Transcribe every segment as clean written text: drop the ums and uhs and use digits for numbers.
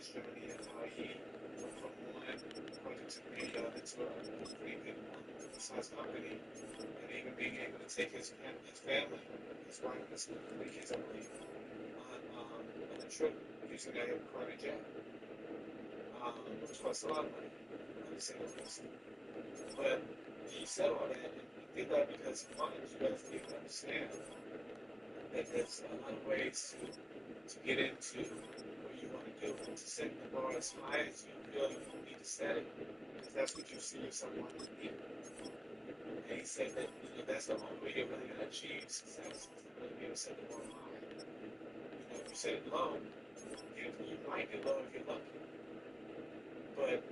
his journey and how he went from one project to the other to a pretty big one size company, and even being able to take his family, his wife, and his three kids, I believe, on a trip using a private jet, which costs a lot of money, to say the least. But he said all that, and he did that because he wanted you guys to even understand that there's a lot of ways to get into what you want to do, and to set the bar as high as you feel you need to set it, because that's what you see yourself wanting to be. And he said that that's the only way you're really going to achieve success, is to really be able to set the bar high. If you set it low, you might get low if you're lucky. But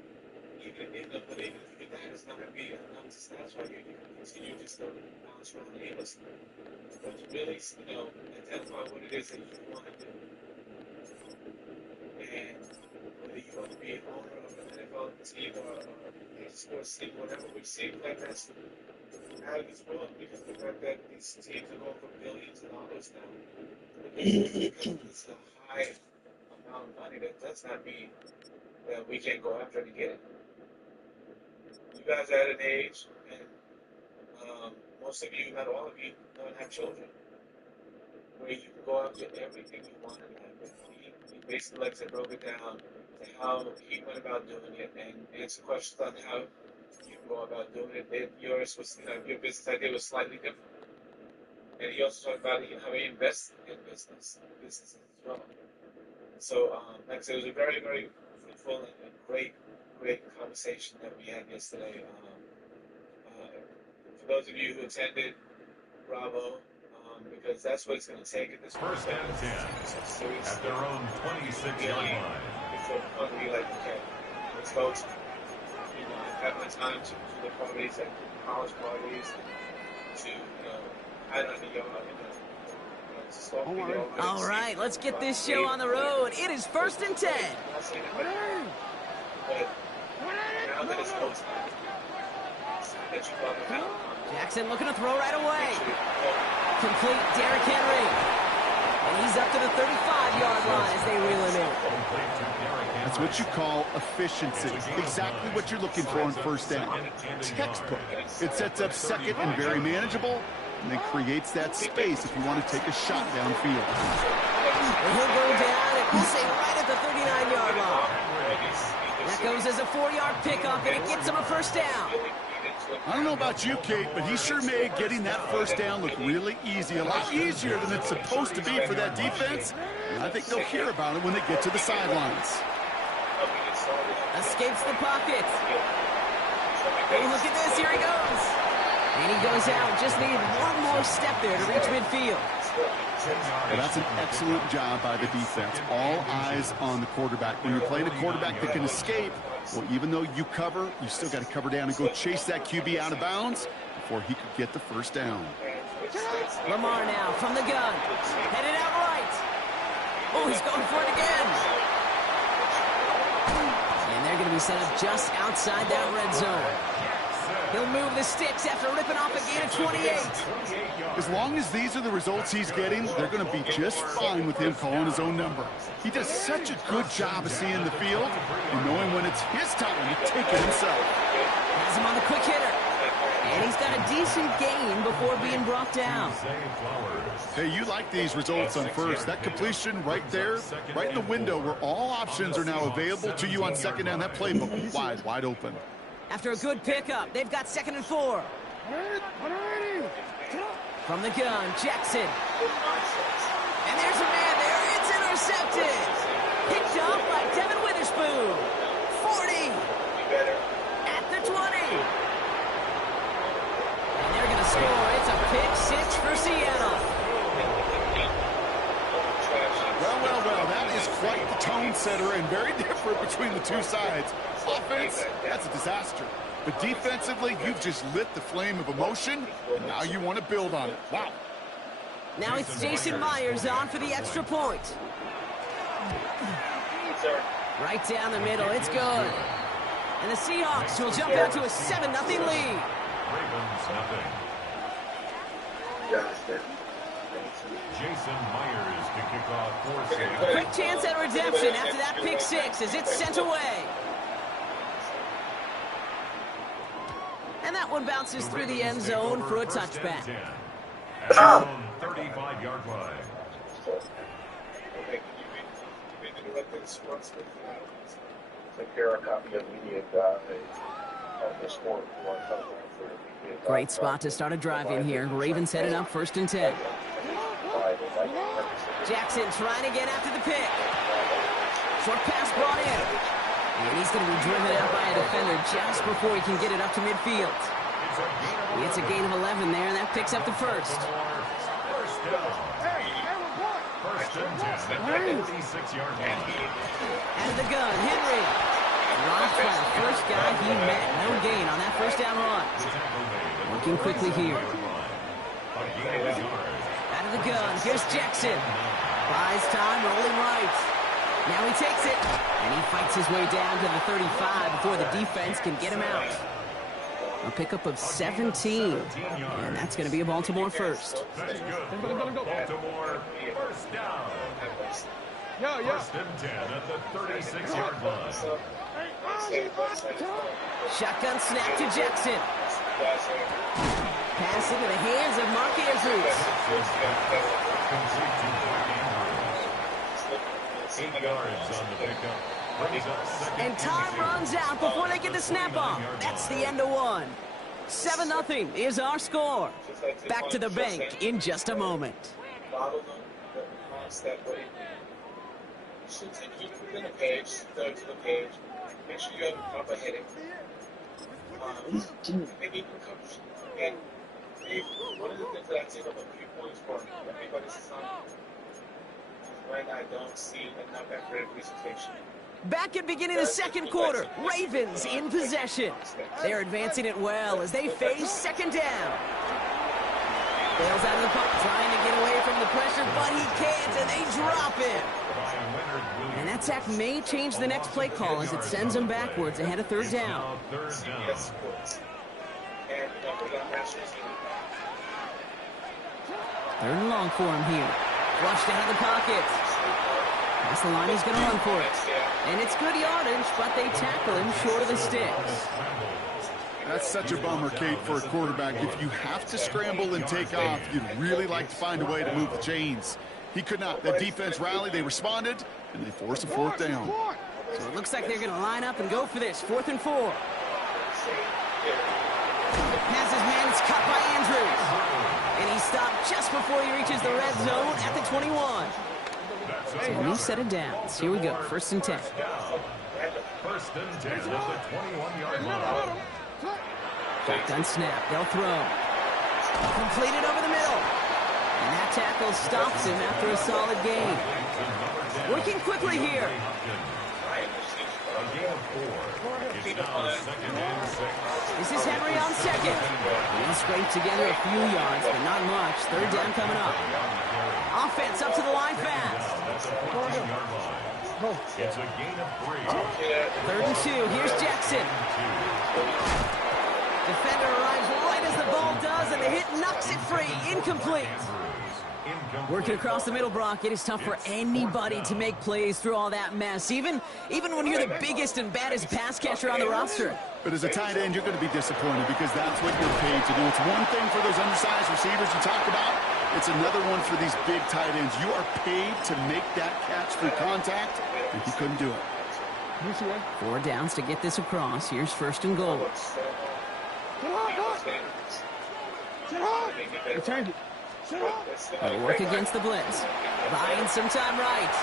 even if you get that, it's not going to be enough to satisfy you. You can continue just to bounce around aimlessly. But to really, identify what it is that you want to do. And whether you want to be an owner of an NFL team or a sports team, whatever, which seems like that's out of this world, because the fact that these teams are going for billions of dollars now, because it's a high amount of money, that does not mean that we can't go after it and get it. You guys are at an age, and most of you, not all of you, don't have children, where you can go after everything you want in life. He basically likes to broke it down to how he went about doing it and answer questions on how you can go about doing it. Yours was, your business idea was slightly different. And he also talked about how he invests in businesses as well. So, like I said, it was a very, very fruitful and great conversation that we had yesterday. For those of you who attended, bravo, because that's what it's going to take at this point. First and 10 at their own 26-yard line. It's going to be like, okay, let's go to, have my time to the parties, like college parties, to, I don't know, all right, let's get this show on the road. It is first and 10. But now that it's close, that you Jackson looking to throw right away. Complete Derrick Henry. And he's up to the 35-yard line as they reel him in. That's what you call efficiency. Exactly what you're looking for on first down. Textbook. It sets up second and very manageable, and then creates that space if you want to take a shot downfield. And he'll go down, and we'll say right at the 39-yard line. That goes as a 4-yard pickup, and it gets him a first down. I don't know about you, Kate, but he sure made getting that first down look really easy. A lot easier than it's supposed to be for that defense. And I think they'll hear about it when they get to the sidelines. Escapes the pocket. Oh, look at this. Here he goes. And he goes out. Just needed one more step there to reach midfield. Well, that's an excellent job by the defense. All eyes on the quarterback. When you're playing a quarterback that can escape, well, even though you cover, you still got to cover down and go chase that QB out of bounds before he could get the first down. Lamar now from the gun. Headed out right. Oh, he's going for it again. And they're going to be set up just outside that red zone. He'll move the sticks after ripping off a gain of 28. As long as these are the results he's getting, they're going to be just fine with him calling his own number. He does such a good job of seeing the field and knowing when it's his time to take it himself. Has him on the quick hitter. And he's got a decent gain before being brought down. Hey, you like these results on first. That completion right there, right in the window where all options are now available to you on second down. That playbook wide open. After a good pickup, they've got 2nd and 4. From the gun, Jackson. And there's a man there. It's intercepted. Picked up by Devin Witherspoon. 40. At the 20. And they're going to score. It's a pick 6 for Seattle. Well, that is quite the tone setter and very different between the two sides. Offense, that's a disaster. But defensively, you've just lit the flame of emotion, and now you want to build on it. Wow. Now it's Jason Myers on for the extra point. Right down the middle, it's good. And the Seahawks will jump out to a 7-0 lead. Ravens nothing. Jason Myers to kick off for A quick chance at redemption after that pick six as it's sent away. And that one bounces through the end zone for a touchback. At their own 35-yard line. Prepare a copy of media of the sport. Great spot to start a drive in here. Ravens headed up 1st and 10. Jackson trying to get after the pick. Short pass brought in. And he's going to be driven out by a defender just before he can get it up to midfield. He gets a gain of 11 there, and that picks up the first. First and 10 at the 36-yard line. Out of the gun, Henry. Dropped by the first guy he met. No gain on that first down run. Working quickly here. Out of the gun, here's Jackson. Buys time, rolling right. Now he takes it, and he fights his way down to the 35 before the defense can get him out. A pickup of 17, and that's going to be a Baltimore first. That's good. Baltimore first down. First and 10 at the 36-yard line. Shotgun snap to Jackson. Pass into the hands of Mark Andrews. Complete to Mark Andrews. 8 yards on the pickup. Brings up second And time runs out before they get the snap off. That's the end of one. 7-0 is our score. Back to the bank in just a moment. Follow the step way. Should keep it within the page, third to the page. Make sure you have a proper heading. Maybe even coach. And one of the things that I take up a few points for everybody's assignment. Right now, I don't see enough effort in presentation. Back at beginning of the second quarter, Ravens in possession. They're advancing it well as they face second down. Bails out of the puck, trying to get away from the pressure, but he can't, and they drop him. And that sack may change the next play call as it sends them backwards ahead of third down. Third and long for him here. Flushed out of the pocket. That's the line, he's going to run for it. And it's good yardage, but they tackle him short of the sticks. That's such a bummer, Kate, for a quarterback. If you have to scramble and take off, you'd really like to find a way to move the chains. He could not. The defense rallied, they responded, and they forced a fourth down. So it looks like they're going to line up and go for this. 4th and 4. Passes man is cut by Andrews. And he stopped just before he reaches the red zone at the 21. So a new set of downs. Here we go. 1st and 10. First and 10 at the 21-yard line. Shotgun snap. They'll throw. Completed over the middle. And that tackle stops him after a solid gain. Working quickly here. A gain of 4. It's now second and 6. This is Henry on second. He'll scrape together a few yards, but not much. Third down coming up. Offense up to the line fast. That's a 14-yard line. It's a gain of 3. 3rd and 2. Here's Jackson. Defender arrives right as the ball does, and the hit knocks it free. Incomplete. Working across the middle, Brock. It is tough for anybody to make plays through all that mess, even when you're the biggest and baddest pass catcher on the roster. But as a tight end, you're going to be disappointed because that's what you're paid to do. It's one thing for those undersized receivers you talk about. It's another one for these big tight ends. You are paid to make that catch through contact, and he couldn't do it. 4 downs to get this across. Here's 1st and goal. They'll work against the blitz. Buying some time right.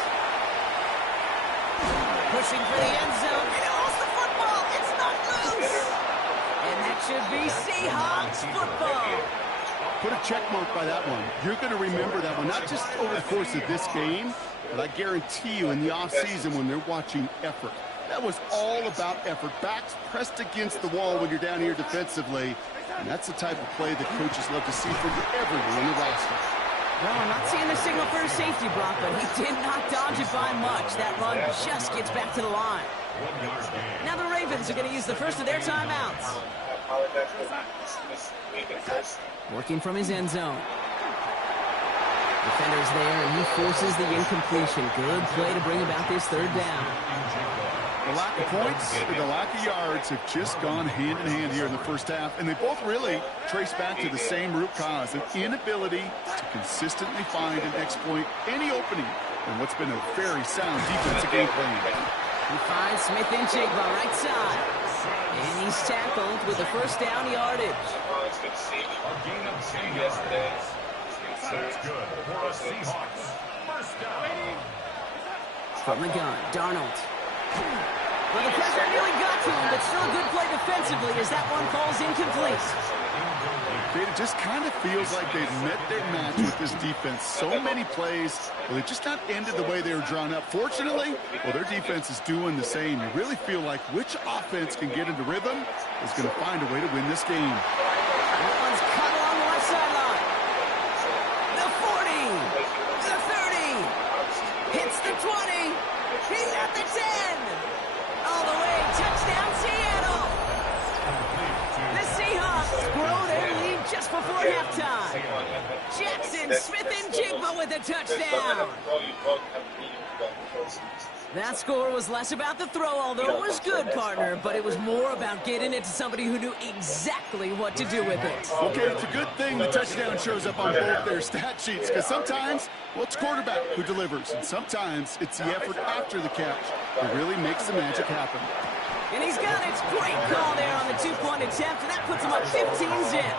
Pushing for the end zone. He lost the football. It's not loose. And that should be Seahawks football. Put a check mark by that one. You're going to remember that one, not just over the course of this game, but I guarantee you in the offseason when they're watching effort. That was all about effort. Backs pressed against the wall when you're down here defensively. And that's the type of play that coaches love to see from everyone on the roster. No, I'm not seeing the signal for a safety, Brock, but he did not dodge it by much. That run just gets back to the line. Now the Ravens are going to use the first of their timeouts. Working from his end zone. Defender's there, and he forces the incompletion. Good play to bring about this third down. The lack of points and the lack of yards have just gone hand in hand here in the first half, and they both really trace back to the same root cause, an inability to consistently find and exploit any opening in what's been a very sound defensive game plan. He finds Smith and Jigba right side. And he's tackled with the first down yardage. That's good for a Seahawks. First down. From the gun, Darnold. Well, the pressure nearly got to him, but still a good play defensively as that one falls incomplete. It just kind of feels like they've met their match with this defense. So many plays, well, they just not ended the way they were drawn up. Fortunately, well, their defense is doing the same. You really feel like which offense can get into rhythm is going to find a way to win this game. That one's cut along the left sideline. The 40, the 30, hits the 20, he's at the 10. All the way, touchdown Seattle. The Seahawks grow their lead just before halftime. Jackson, Smith, and Jigba with a touchdown. That score was less about the throw, although it was good, partner, but it was more about getting it to somebody who knew exactly what to do with it. Okay, it's a good thing the touchdown shows up on both their stat sheets, because sometimes, well, it's quarterback who delivers, and sometimes it's the effort after the catch that really makes the magic happen. And he's got it. Great call there on the two-point attempt, and that puts him up 15-zip.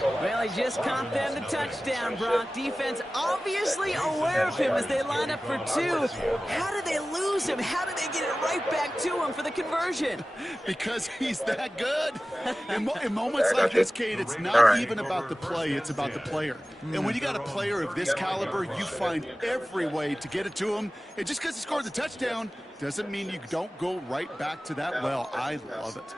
Well, he just caught them the touchdown, Brock. Defense obviously aware of him as they line up for two. How did they lose him? How did they get it right back to him for the conversion? Because he's that good. In moments like this, Kate, it's not even about the play, it's about the player. And when you got a player of this caliber, you find every way to get it to him. And just because he scored the touchdown doesn't mean you don't go right back to that well. I love it.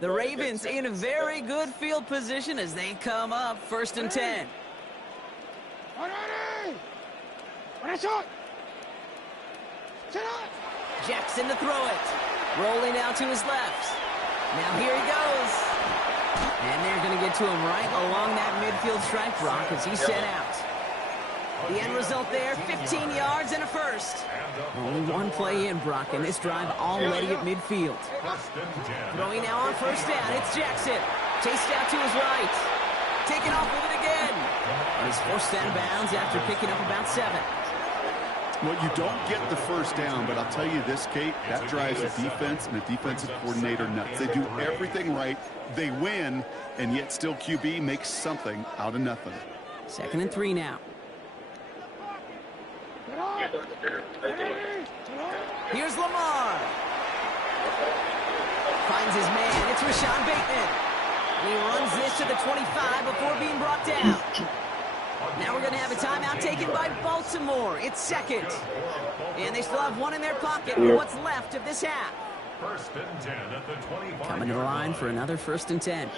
The Ravens in a very good field position as they come up 1st and 10. Jackson to throw it. Rolling out to his left. Now here he goes. And they're going to get to him right along that midfield stripe, Brock, as he's sent out. The end result there, 15 yards and a first. Only one play in, Brock, and this drive already at midfield. Throwing now on first down, it's Jackson. Chased out to his right. Taking off with it again. And he's forced out of bounds after picking up about 7. Well, you don't get the first down, but I'll tell you this, Kate, that drives the defense and the defensive coordinator nuts. They do everything right. They win, and yet still QB makes something out of nothing. 2nd and 3 now. Here's Lamar. Finds his man. It's Rashawn Bateman. And he runs this to the 25 before being brought down. Now we're going to have a timeout taken by Baltimore. It's 2nd. And they still have one in their pocket for what's left of this half. 1st and 10 at the 25. Coming to the line for another 1st and 10.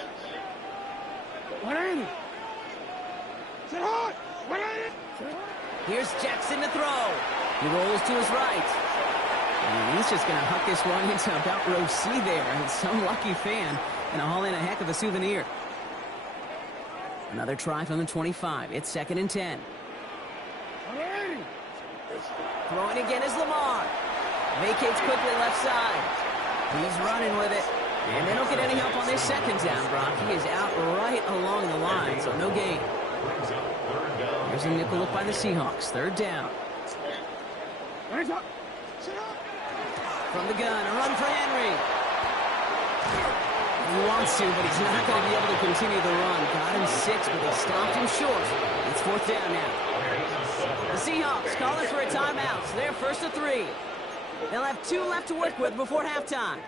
Here's Jackson to throw. He rolls to his right. And he's just going to huck this one into about row C there. And some lucky fan going to haul in a heck of a souvenir. Another try from the 25. It's 2nd and 10. Throwing again is Lamar. Vacates quickly left side. He's running with it. And they don't get any help on this 2nd down, Brock. He is out right along the line, so no gain. Here's a nickel look by the Seahawks. 3rd down. From the gun, a run for Henry. He wants to, but he's not going to be able to continue the run. Got him 6, but they stopped him short. It's 4th down now. The Seahawks calling for a timeout. So they're 1st and 3. They'll have 2 left to work with before halftime.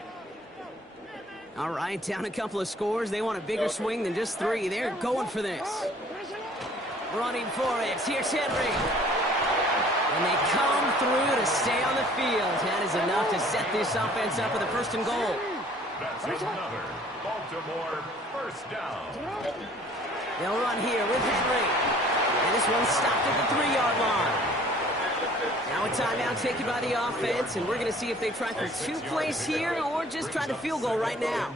All right, down a couple of scores. They want a bigger swing than just 3. They're going for this. Running for it. Here's Henry. And they come through to stay on the field. That is enough to set this offense up with a 1st and goal. That's another Baltimore 1st down. They'll run here with Henry. And this one's stopped at the 3-yard line. Now a timeout taken by the offense, and we're going to see if they try for 2 plays here or just try to field goal right now.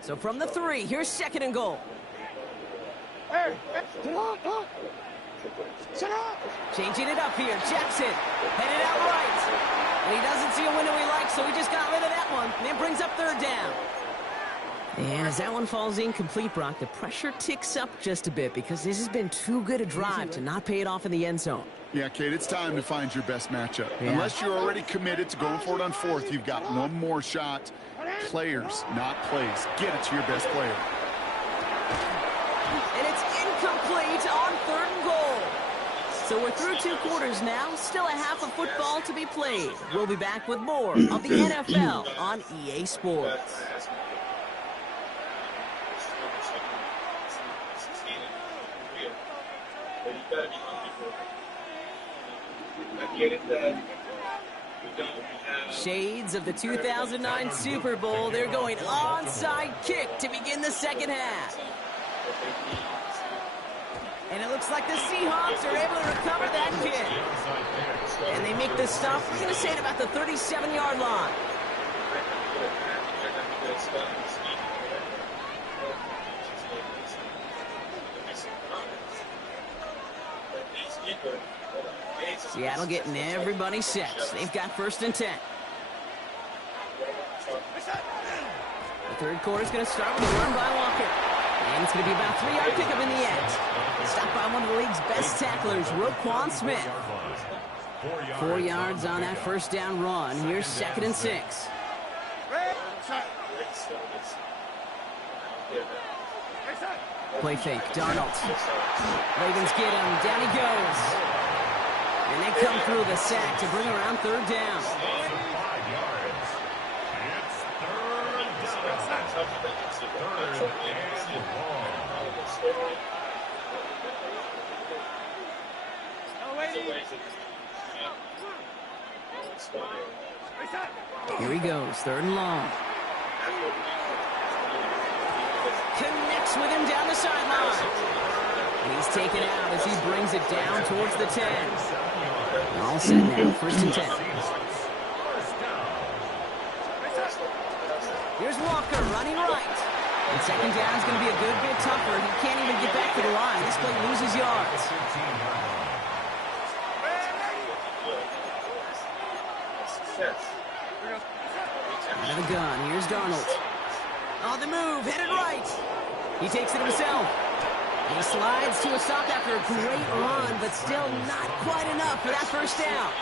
So from the 3, here's 2nd and goal. Changing it up here. Jackson headed out right. And he doesn't see a window he likes, so he just got rid of that one. And it brings up third down. And as that one falls incomplete, Brock, the pressure ticks up just a bit because this has been too good a drive to not pay it off in the end zone. Yeah, Kate, it's time to find your best matchup. Yeah. Unless you're already committed to going for it on fourth, you've got one more shot. Players, not plays. Get it to your best player. And it's incomplete on third and goal. So we're through 2 quarters now. Still a half of football to be played. We'll be back with more of the NFL on EA Sports. Shades of the 2009 Super Bowl. They're going onside kick to begin the second half. And it looks like the Seahawks are able to recover that kick. And they make the stop, we're going to say, at about the 37-yard line. Seattle getting everybody set. They've got first and 10. The third quarter is going to start with a run by Walker. And it's going to be about a 3-yard pickup in the end. Stopped by one of the league's best tacklers, Roquan Smith. 4 yards on that first down run. Here's second and 6. Play fake, Darnold. Ravens get him. Down he goes. And they come through the sack to bring around third down. Here he goes, third and long. Connects with him down the sideline. And he's taken out as he brings it down towards the 10. All set now, first and 10. Here's Walker running right. And second down is going to be a good bit tougher. He can't even get back to the line. This play loses yards. Out of the gun. Here's Darnold. On the move, headed right. He takes it himself. He slides to a stop after a great run, but still not quite enough for that first down.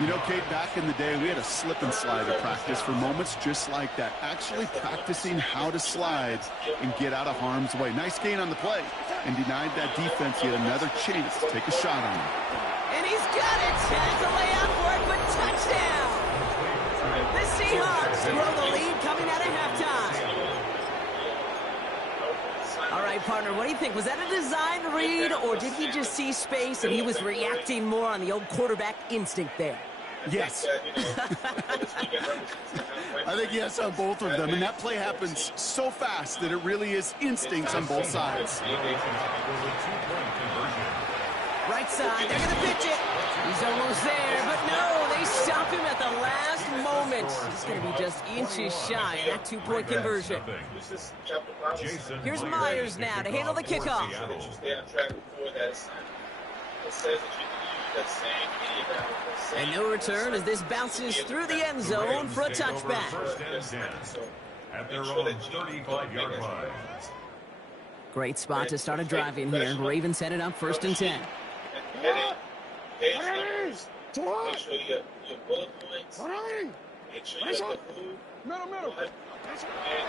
You know, Kate, back in the day, we had a slip and slide at practice for moments just like that. Actually practicing how to slide and get out of harm's way. Nice gain on the play. And denied that defense yet another chance to take a shot on him. And he's got it. Has a layout for it, but touchdown. The Seahawks grow the lead coming out of halftime. All right, partner, what do you think? Was that a design read, or did he just see space and he was reacting more on the old quarterback instinct there? Yes. I think yes on both of them, and that play happens so fast that it really is instincts on both sides. Right side, they're going to pitch it. He's almost there, but no, they stop him at the last moment. He's going to be just inches shy of that 2-point conversion. Here's Myers now to handle the kickoff. And no return as this bounces through the end zone for a touchback. At their own 35-yard line. Great spot to start a drive in here. Ravens headed up first and 10.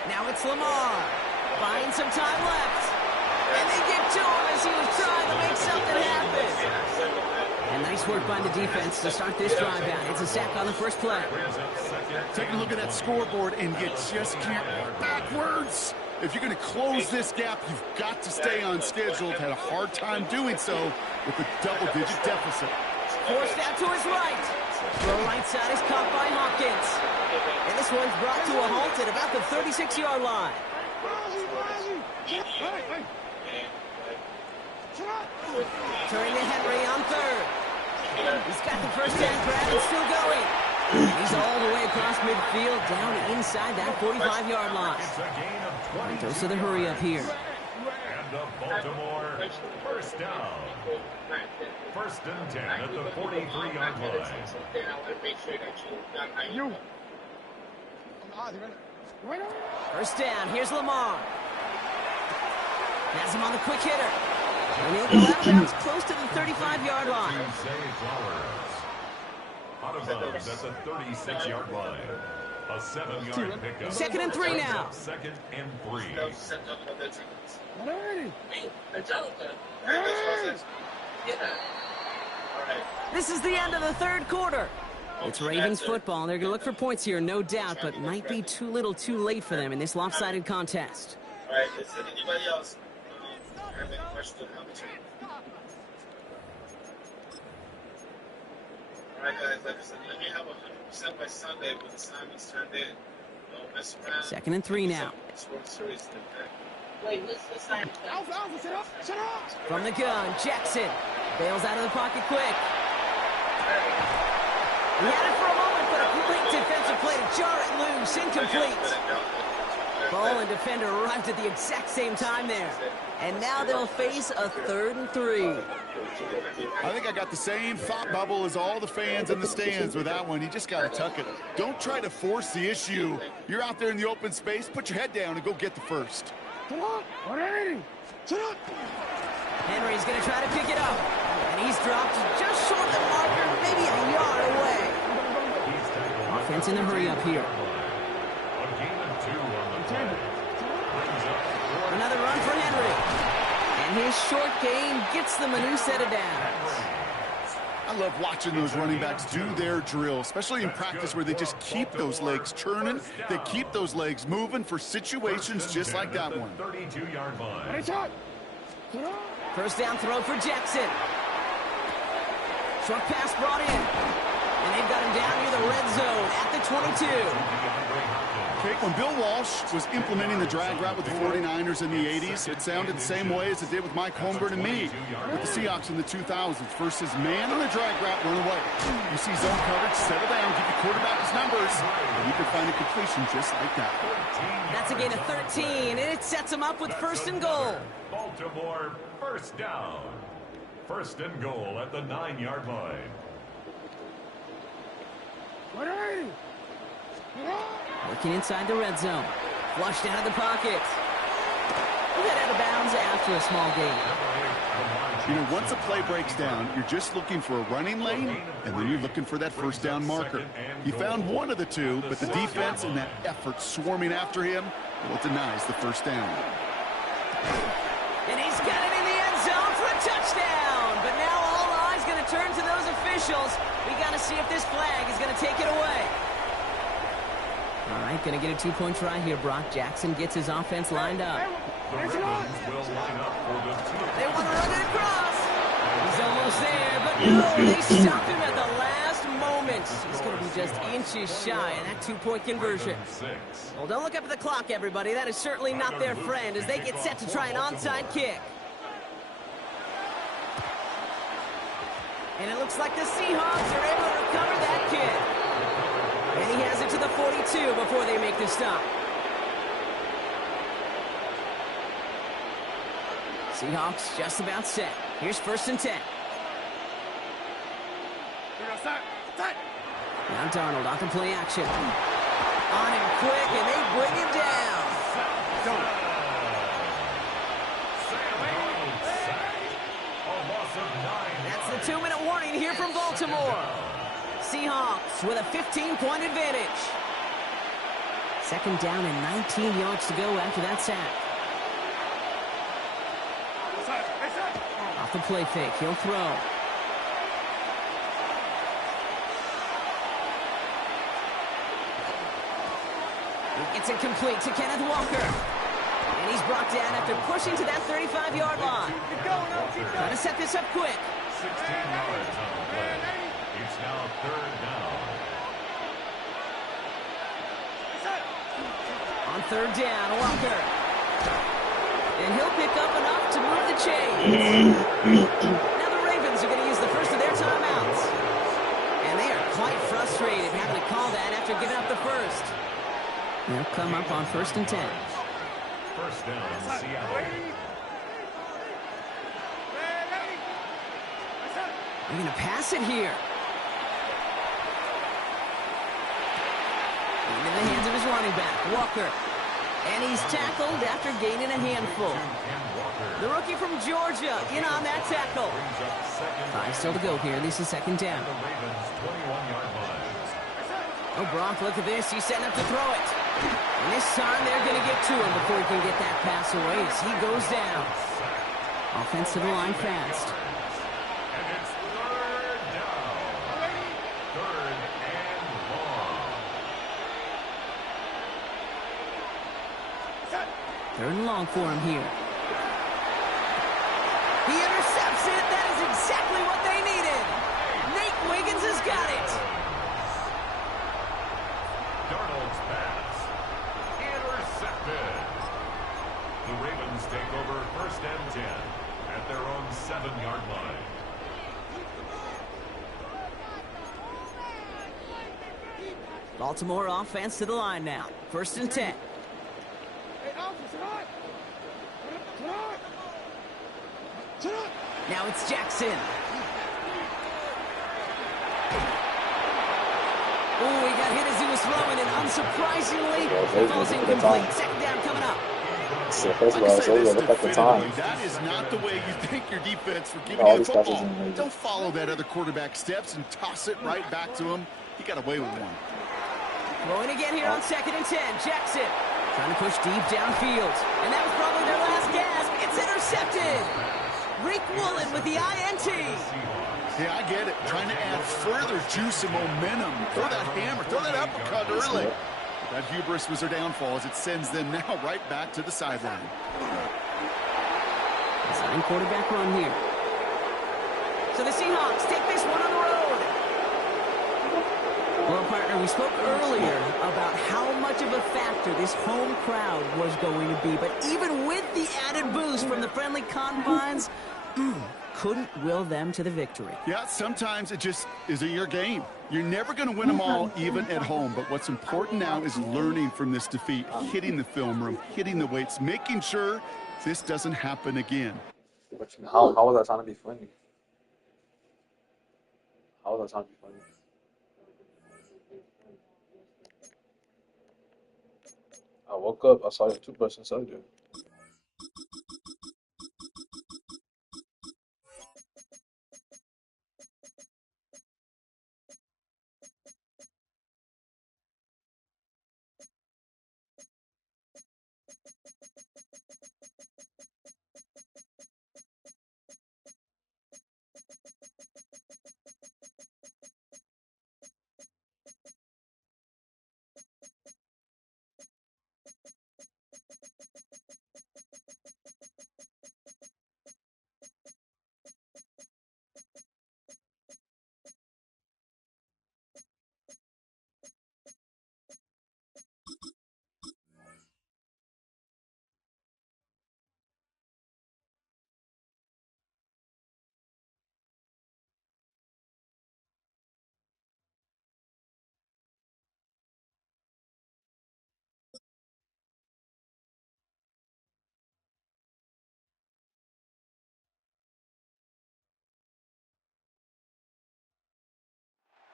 Now it's Lamar. Buying some time left. And they get to him as he was trying to make something happen. And nice work by the defense to start this drive out. It's a sack on the first play. Take a look at that scoreboard, and you just can't backwards. If you're going to close this gap, you've got to stay on schedule. Had a hard time doing so with a double-digit deficit. Forced out to his right. The right side is caught by Hopkins. And this one's brought to a halt at about the 36-yard line. Turning to Henry on third. He's got the first down grab and still going. He's all the way across midfield down inside that 45-yard line. Dose of the hurry up here. the Baltimore first down. First and 10 at the 43-yard line. First down. Here's Lamar. Has him on the quick hitter. And he'll go out of bounds close to the 35-yard line. Out of bounds at the 36-yard line. A 7-yard pickup. Second and 3 now. Second and 3. This is the end of the third quarter. It's Ravens football, and they're going to look for points here, no doubt, but might be too little too late for them in this lopsided contest. All right, is there anybody else have any questions on how to change? All right, guys, like I said, let me have 100% by Sunday when the assignments turned in. Don't mess around. Second and 3 now. Wait, let's sign it. Alpha, shut up! From the gun, Jackson bails out of the pocket quick. He had it for a moment, but a great defensive play to jar it loose, incomplete. Ball and defender arrived at the exact same time there. And now they'll face a 3rd and 3. I think I got the same thought bubble as all the fans in the stands with that one. You just got to tuck it. Don't try to force the issue. You're out there in the open space. Put your head down and go get the first. Henry's going to try to pick it up. And he's dropped just short of the marker, maybe a yard away. Offense in a hurry up here. Another run for Henry. And his short gain gets them a new set of downs. I love watching those running backs do their drill, especially in practice where they just keep those legs churning. They keep those legs moving for situations just like that one. 32-yard line. First down throw for Jackson. Short pass brought in. And they've got him down near the red zone at the 22. When Bill Walsh was implementing the drag route with the 49ers in the 80s, it sounded the same way as it did with Mike Holmgren and me with the Seahawks in the 2000s. First is man on the drag route, run away. You see zone coverage, settle down, give the quarterback his numbers, and you can find a completion just like that. That's a gain of 13, and it sets him up with first and goal. Baltimore first down. First and goal at the 9-yard line. Working inside the red zone. Flushed out of the pocket. We'll get out of bounds after a small gain. You know, once a play breaks down, you're just looking for a running lane, and then you're looking for that first down marker. He found one of the two, but the defense and that effort swarming after him, well, it denies the first down. And he's got it in the end zone for a touchdown. But now all eyes going to turn to those officials. We got to see if this flag is going to take it away. All right, going to get a 2-point try here. Brock Jackson gets his offense lined up. The Ravens will line up for the 2. They want to run it across. He's almost there, but no, they stop him at the last moment. He's going to be just inches shy of that 2-point conversion. Well, don't look up at the clock, everybody. That is certainly not their friend as they get set to try an onside kick. And it looks like the Seahawks are able to recover that kick. And he has it to the 42 before they make the stop. Seahawks just about set. Here's first and 10. Now Darnold off the play action. On him quick, and they bring him down. That's the 2-minute warning here from Baltimore. Seahawks with a 15-point advantage. Second down and 19 yards to go after that sack. Off the play fake, he'll throw. It's incomplete to Kenneth Walker. And he's brought down after pushing to that 35-yard line. Trying to set this up quick. 16 yards on the play. It's now third down. On third down, Walker. And he'll pick up enough to move the chains. Now the Ravens are going to use the first of their timeouts. And they are quite frustrated having to call that after giving up the first. They'll come up on first and 10. First down, Seattle. They're going to pass it here. Into the hands of his running back, Walker. And he's tackled after gaining a handful. The rookie from Georgia in on that tackle. 5 still to go here. This is second down. Oh, Gronk, look at this. He's setting up to throw it. And this time they're going to get to him before he can get that pass away as he goes down. Offensive line fast. And it's third down. Third and long. Third and long for him here. He intercepts it. That is exactly what they needed. Nate Wiggins has got it. Darnold's pass. Intercepted. The Ravens take over first and 10 at their own 7-yard line. Baltimore offense to the line now. First and 10. Now it's Jackson. Oh, he got hit as he was throwing, and unsurprisingly, falls incomplete. Second down coming up. That is not the way you think your defense for giving you the football. Don't follow that other quarterback's steps and toss it right back to him. He got away with one. Throwing again here on second and 10. Jackson trying to push deep downfield. And that was probably their last gasp. It's intercepted. Rick Woolen with the INT. Yeah, I get it. Trying to add further juice and momentum. Throw that hammer. Throw that uppercut early. That hubris was their downfall as it sends them now right back to the sideline. Design quarterback run here. So the Seahawks take this one on the road. Well, partner, we spoke earlier about how much of a factor this home crowd was going to be. But even with the added boost from the friendly confines, couldn't will them to the victory. Yeah, sometimes it just isn't your game. You're never going to win them all, even at home. But what's important now is learning from this defeat, hitting the film room, hitting the weights, making sure this doesn't happen again. How was that trying to be funny? How was that trying to be funny? I woke up, I saw your toothbrush inside you.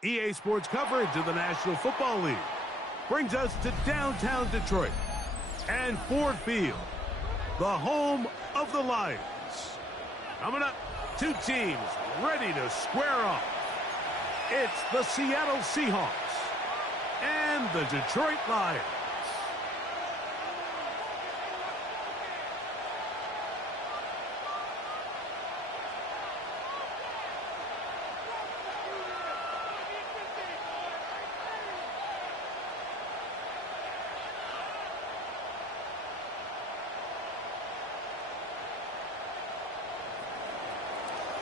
EA Sports coverage of the National Football League brings us to downtown Detroit and Ford Field, the home of the Lions. Coming up, two teams ready to square off. It's the Seattle Seahawks and the Detroit Lions.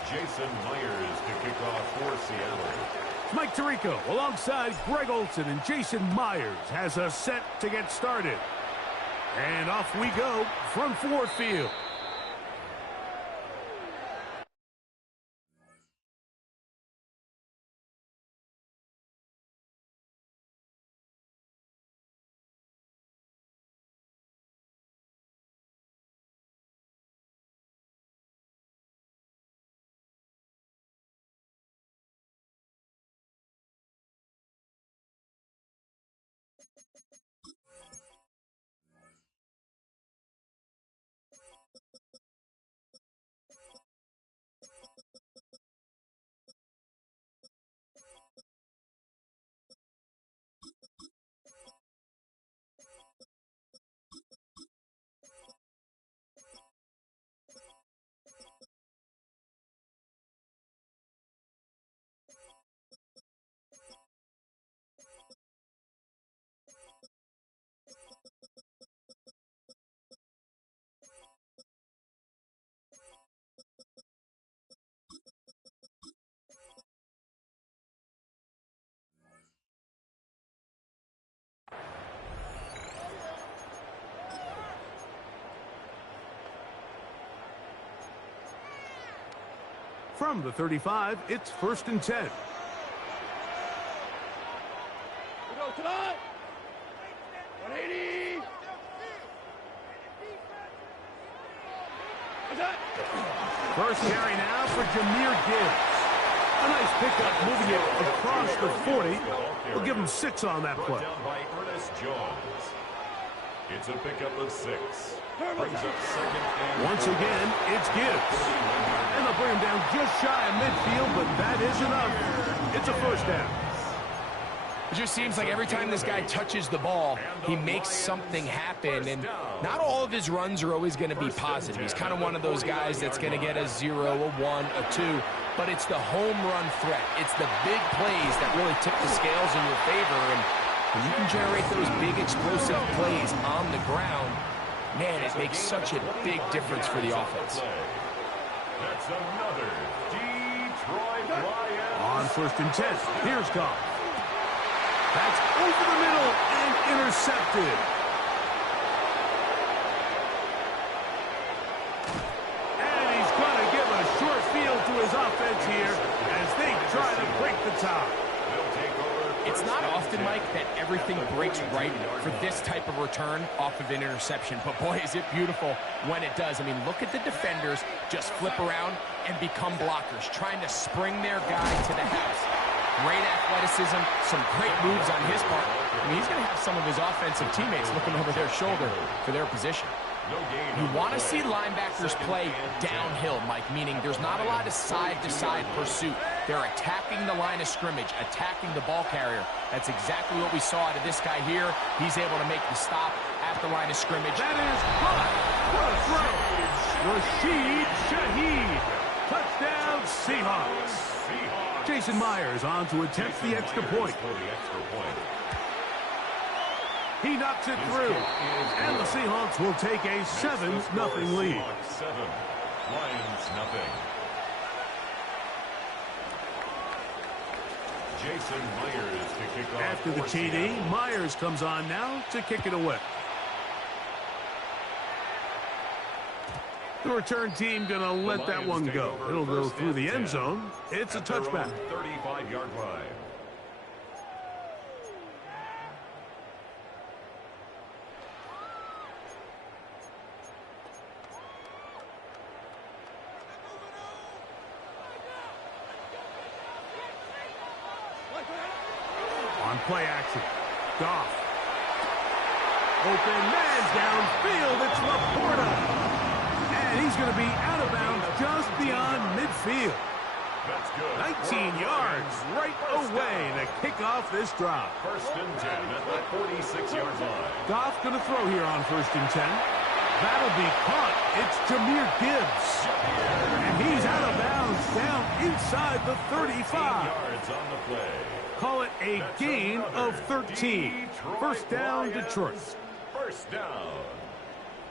Jason Myers to kick off for Seattle. Mike Tirico alongside Greg Olson, and Jason Myers has us set to get started. And off we go from Ford Field. From the 35, it's 1st and 10. Tonight, 180. First carry now for Jahmyr Gibbs. A nice pickup moving it across the 40. We'll give him 6 on that play. Down by Ernest Jones. It's a pickup of 6. Brings up second and Once again, it's Gibbs. And they'll bring him down just shy of midfield, but that is enough. It's a first down. It just seems like every time this guy touches the ball, he makes something happen, and not all of his runs are always going to be positive. He's kind of one of those guys that's going to get a 0, a 1, a 2, but it's the home run threat. It's the big plays that really tip the scales in your favor, and when you can generate those big explosive plays on the ground, man, it makes such a big difference for the offense. That's another Detroit Lions. On 1st and 10, here's Goff. That's over the middle and intercepted. And he's going to give a short field to his offense here as they try to break the tie. It's not often, Mike, that everything breaks right for this type of return off of an interception. But, boy, is it beautiful when it does. I mean, look at the defenders just flip around and become blockers, trying to spring their guy to the house. Great athleticism, some great moves on his part. I mean, he's going to have some of his offensive teammates looking over their shoulder for their position. You want to see linebackers play downhill, Mike, meaning there's not a lot of side-to-side pursuit. They're attacking the line of scrimmage, attacking the ball carrier. That's exactly what we saw out of this guy here. He's able to make the stop at the line of scrimmage. That is hot. What a throw. Rashid Shaheed. Touchdown, Seahawks. Jason Myers on to attempt the extra point. He knocks it through, and the Seahawks will take a 7-0 lead. 7, Lions nothing. Jason Myers to kick off. After the TD, Myers comes on now to kick it away. The return team going to let that one go. It'll go through the end zone. It's a touchback. 35-yard line. On play action, Goff. Open man downfield. It's Laporta. And he's going to be out of bounds just beyond midfield. That's good. 19 yards right away to kick off this drive. 1st and 10 at the 46-yard line. Goff going to throw here on 1st and 10. That'll be caught. It's Jahmyr Gibbs. And he's out of bounds down inside the 35. Yards on the play. Call it a gain of 13. First down, Detroit. First down.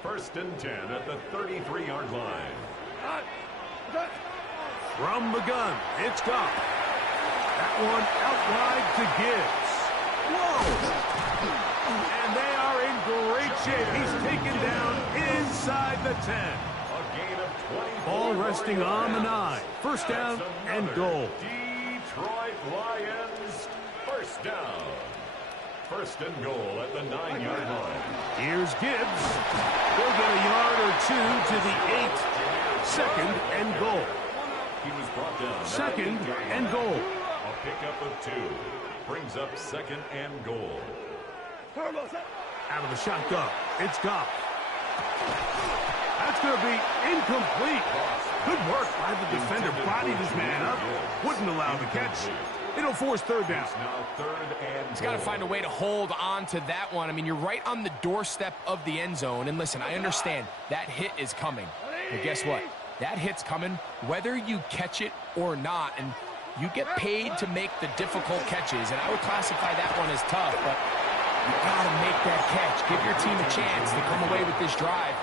1st and 10 at the 33-yard line. From the gun, it's Goff. That one out wide to Gibbs. Whoa! And they are in great shape. He's taken down inside the 10. A gain of 20. Ball resting on the 9. First down and goal. Detroit Lions, first down. 1st and goal at the 9-yard line. Here's Gibbs. They'll get a yard or 2 to the 8. 2nd and goal. He was brought down. 2nd and goal. A pickup of 2. Brings up 2nd and goal. Out of the shotgun, it's Goff. That's going to be incomplete. Good work by the defender. Bodied his man up. Wouldn't allow the catch. It'll force 3rd down. Now 3rd and He's got to find a way to hold on to that one. I mean, you're right on the doorstep of the end zone. And listen, I understand that hit is coming. But guess what? That hit's coming whether you catch it or not. And you get paid to make the difficult catches. And I would classify that one as tough. But you got to make that catch. Give your team a chance to come away with this drive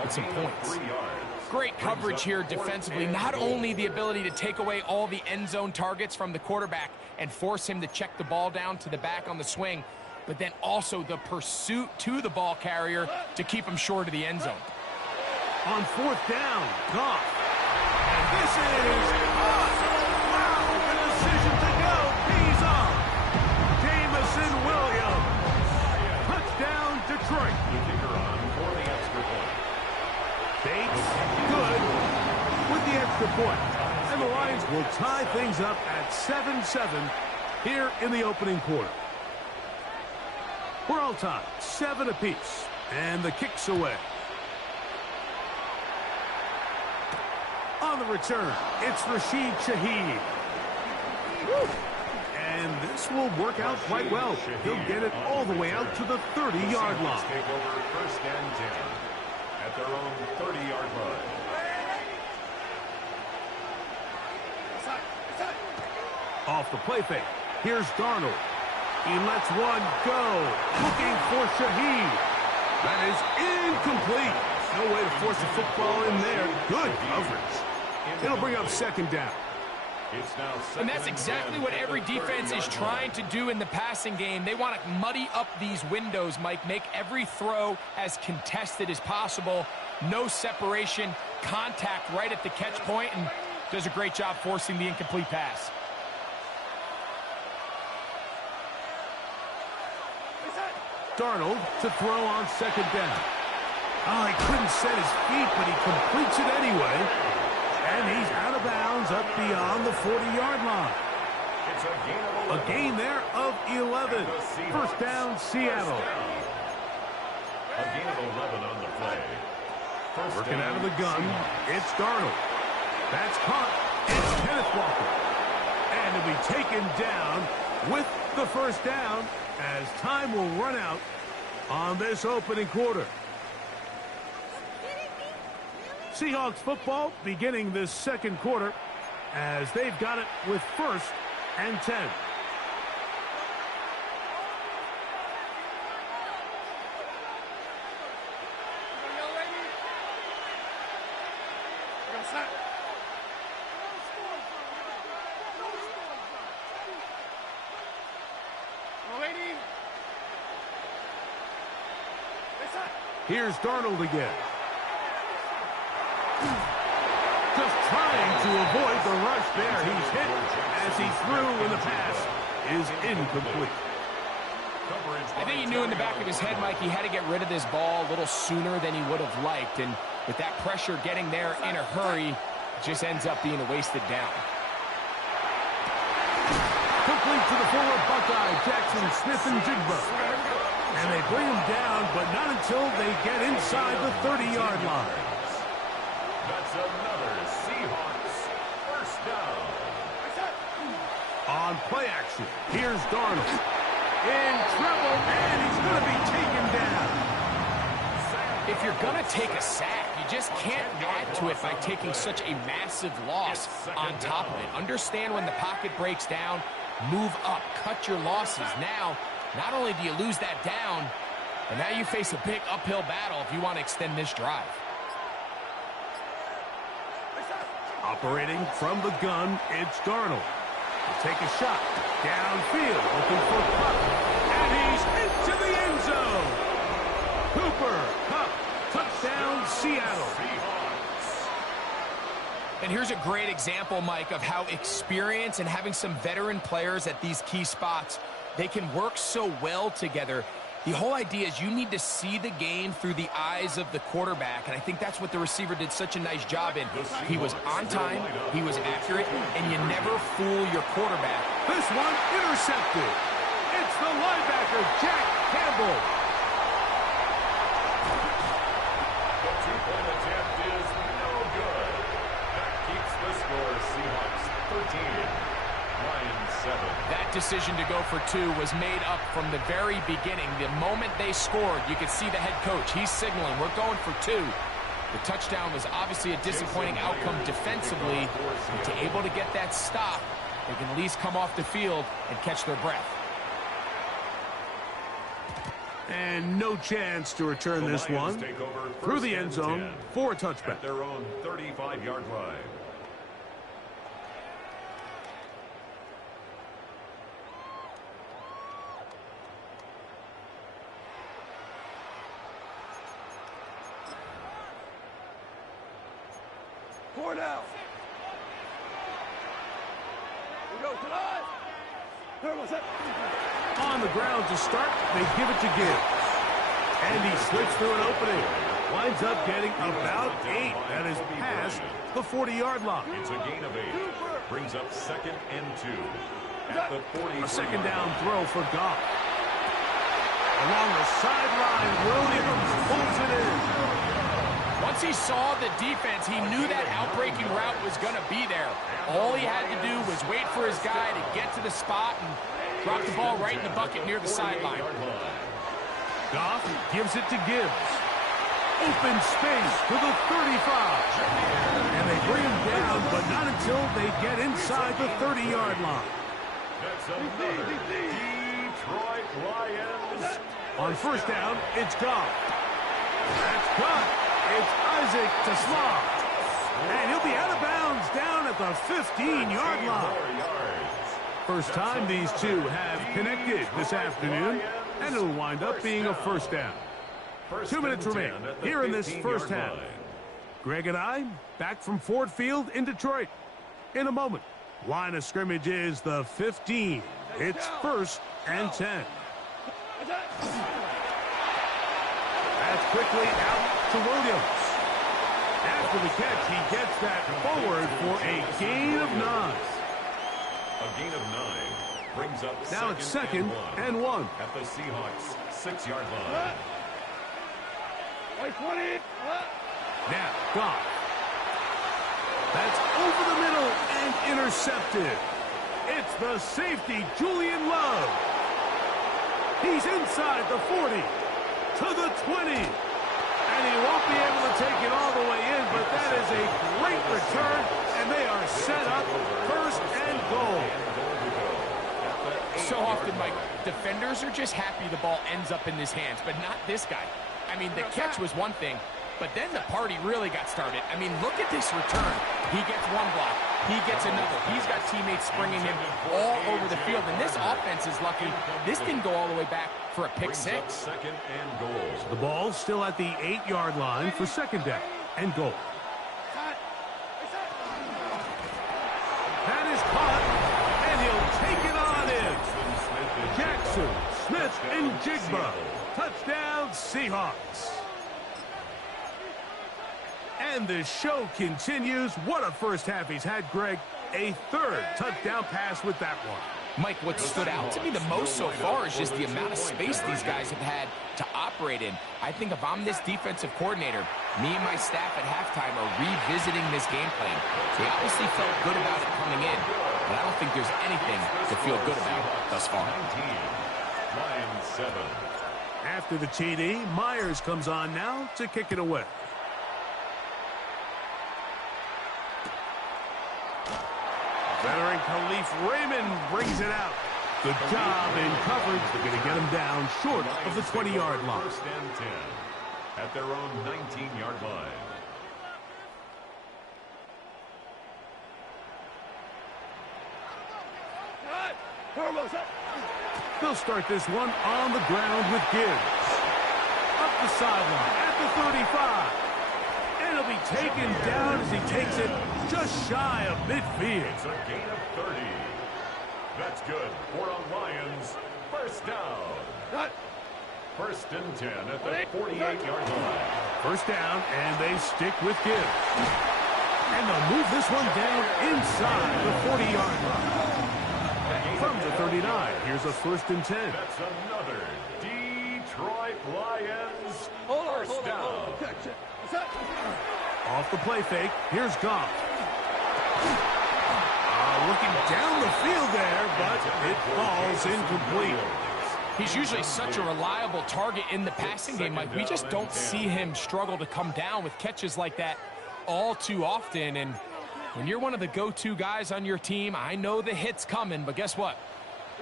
with some points. 3 yards. Great coverage here defensively. Not only the ability to take away all the end zone targets from the quarterback and force him to check the ball down to the back on the swing, but then also the pursuit to the ball carrier to keep him short of the end zone. On 4th down, Goff. And This is caught. Wow, the decision to go pays off. Jamison Williams. Touchdown, Detroit. The kicker on for the extra point. Bates, good with the extra point. And the Lions will tie things up at 7-7 here in the opening quarter. We're all tied, 7 apiece. And the kick's away. On the return, it's Rashid Shaheed. And this will work out quite well. He'll get it all the way out to the 30-yard line. Take over first and 10 at their own 30-yard line. Off the play fake. Here's Darnold. He lets one go. Looking for Shaheed. That is incomplete. No way to force the football in there. Good coverage. It'll bring up second down. And that's exactly what every defense is trying to do in the passing game. They want to muddy up these windows, Mike, make every throw as contested as possible. No separation, contact right at the catch point, and does a great job forcing the incomplete pass. Darnold to throw on second down. Oh, he couldn't set his feet, but he completes it anyway. And he's out of bounds up beyond the 40-yard line. A gain there of 11. First down, Seattle. A gain of 11 on the play. Working out of the gun, it's Darnold. That's caught. It's Kenneth Walker. And he'll be taken down with the first down as time will run out on this opening quarter. Seahawks football beginning this second quarter as they've got it with first and 10. Here's Darnold again. Just trying to avoid the rush there. He's hit as he threw, and the pass is incomplete. I think he knew in the back of his head, Mike, he had to get rid of this ball a little sooner than he would have liked. And with that pressure getting there in a hurry, it just ends up being a wasted down. Complete to the former Buckeye, Jackson Smith-Njigba. And they bring him down, but not until they get inside the 30-yard line. That's another Seahawks first down. On play action, here's Darnold. In trouble, and he's going to be taken down. If you're going to take a sack, you just can't add to it by taking such a massive loss on top of it. Understand when the pocket breaks down, move up, cut your losses. Now, not only do you lose that down, but now you face a big uphill battle if you want to extend this drive. Operating from the gun, it's Darnold. He'll take a shot. Downfield, looking for Kupp. And he's into the end zone. Cooper Kupp, touchdown Seattle. And here's a great example, Mike, of how experience and having some veteran players at these key spots, they can work so well together. The whole idea is you need to see the game through the eyes of the quarterback, and I think that's what the receiver did such a nice job in. He was on time, he was accurate, and you never fool your quarterback. This one intercepted. It's the linebacker, Jack Campbell. The two-point attempt is no good. That keeps the score Seahawks 13. Lions 7. That decision to go for two was made up from the very beginning. The moment they scored, you could see the head coach. He's signaling, we're going for two. The touchdown was obviously a disappointing outcome defensively. But to able to get that stop, they can at least come off the field and catch their breath. And no chance to return this one through the end zone for a touchback. At their own 35-yard line. On the ground to start, they give it to Gibbs. And he slips through an opening. Winds up getting about 8. That is past the 40-yard line. It's a gain of 8. Brings up 2nd and 2. At the 40. A second down throw for Goff. Along the sideline, Williams pulls it in. Once he saw the defense, he knew that outbreaking route was going to be there. All he had to do was wait for his guy to get to the spot and drop the ball right in the bucket near the sideline. Goff gives it to Gibbs. Open space to the 35. And they bring him down, but not until they get inside the 30-yard line. That's another Detroit Lions. On first down, it's Goff. That's caught. It's Isaac to Slaw. And he'll be out of bounds down at the 15-yard line. First time these two have connected this afternoon, and it'll wind up being a first down. 2 minutes remain here in this first half. Greg and I back from Ford Field in Detroit. In a moment, line of scrimmage is the 15. It's 1st and 10. That's quickly out to Williams. After the catch, he gets that forward for a gain of 9. A gain of 9 brings up now it's 2nd and 1. At the Seahawks 6-yard line. Now, Goff. That's over the middle and intercepted. It's the safety, Julian Love. He's inside the 40 to the 20. And he won't be able to take it all the way in, but that is a great return, and they are set up 1st and goal. So often, Mike, defenders are just happy the ball ends up in his hands, but not this guy. I mean, the catch was one thing, but then the party really got started. I mean, look at this return. He gets one block. He gets another. He's got teammates springing him all over the field, and this offense is lucky. This didn't go all the way back for a pick 6. 2nd and goal. The ball's still at the 8-yard line for 2nd down and goal. That is caught, and he'll take it on in. Jackson, Smith, and Jigba. Touchdown, Seahawks. And the show continues. What a first half he's had, Greg. A 3rd touchdown pass with that one. Mike, what stood out to me the most so far is just the amount of space these guys have had to operate in. I think if I'm this defensive coordinator, me and my staff at halftime are revisiting this game plan. They obviously felt good about it coming in, but I don't think there's anything to feel good about thus far. 19, Lions 7. After the TD, Myers comes on now to kick it away. Veteran Khalif Raymond brings it out. Good job in coverage. They're going to get him down short of the 20-yard line. 1st and 10 at their own 19-yard line. They'll start this one on the ground with Gibbs. Up the sideline at the 35. And he'll be taken down as he takes it just shy of midfield. It's a gain of 30. That's good for a Lions 1st down. 1st and 10 at the 48-yard line. 1st down, and they stick with Gibbs. And they'll move this one down inside the 40-yard line. From the 39, here's a 1st and 10. That's another Detroit Lions 1st down. Off the play fake, here's Goff. Looking down the field there, but it falls incomplete. He's usually such a reliable target in the passing game, Mike. We just don't see him struggle to come down with catches like that all too often. And when you're one of the go-to guys on your team, I know the hit's coming, but guess what?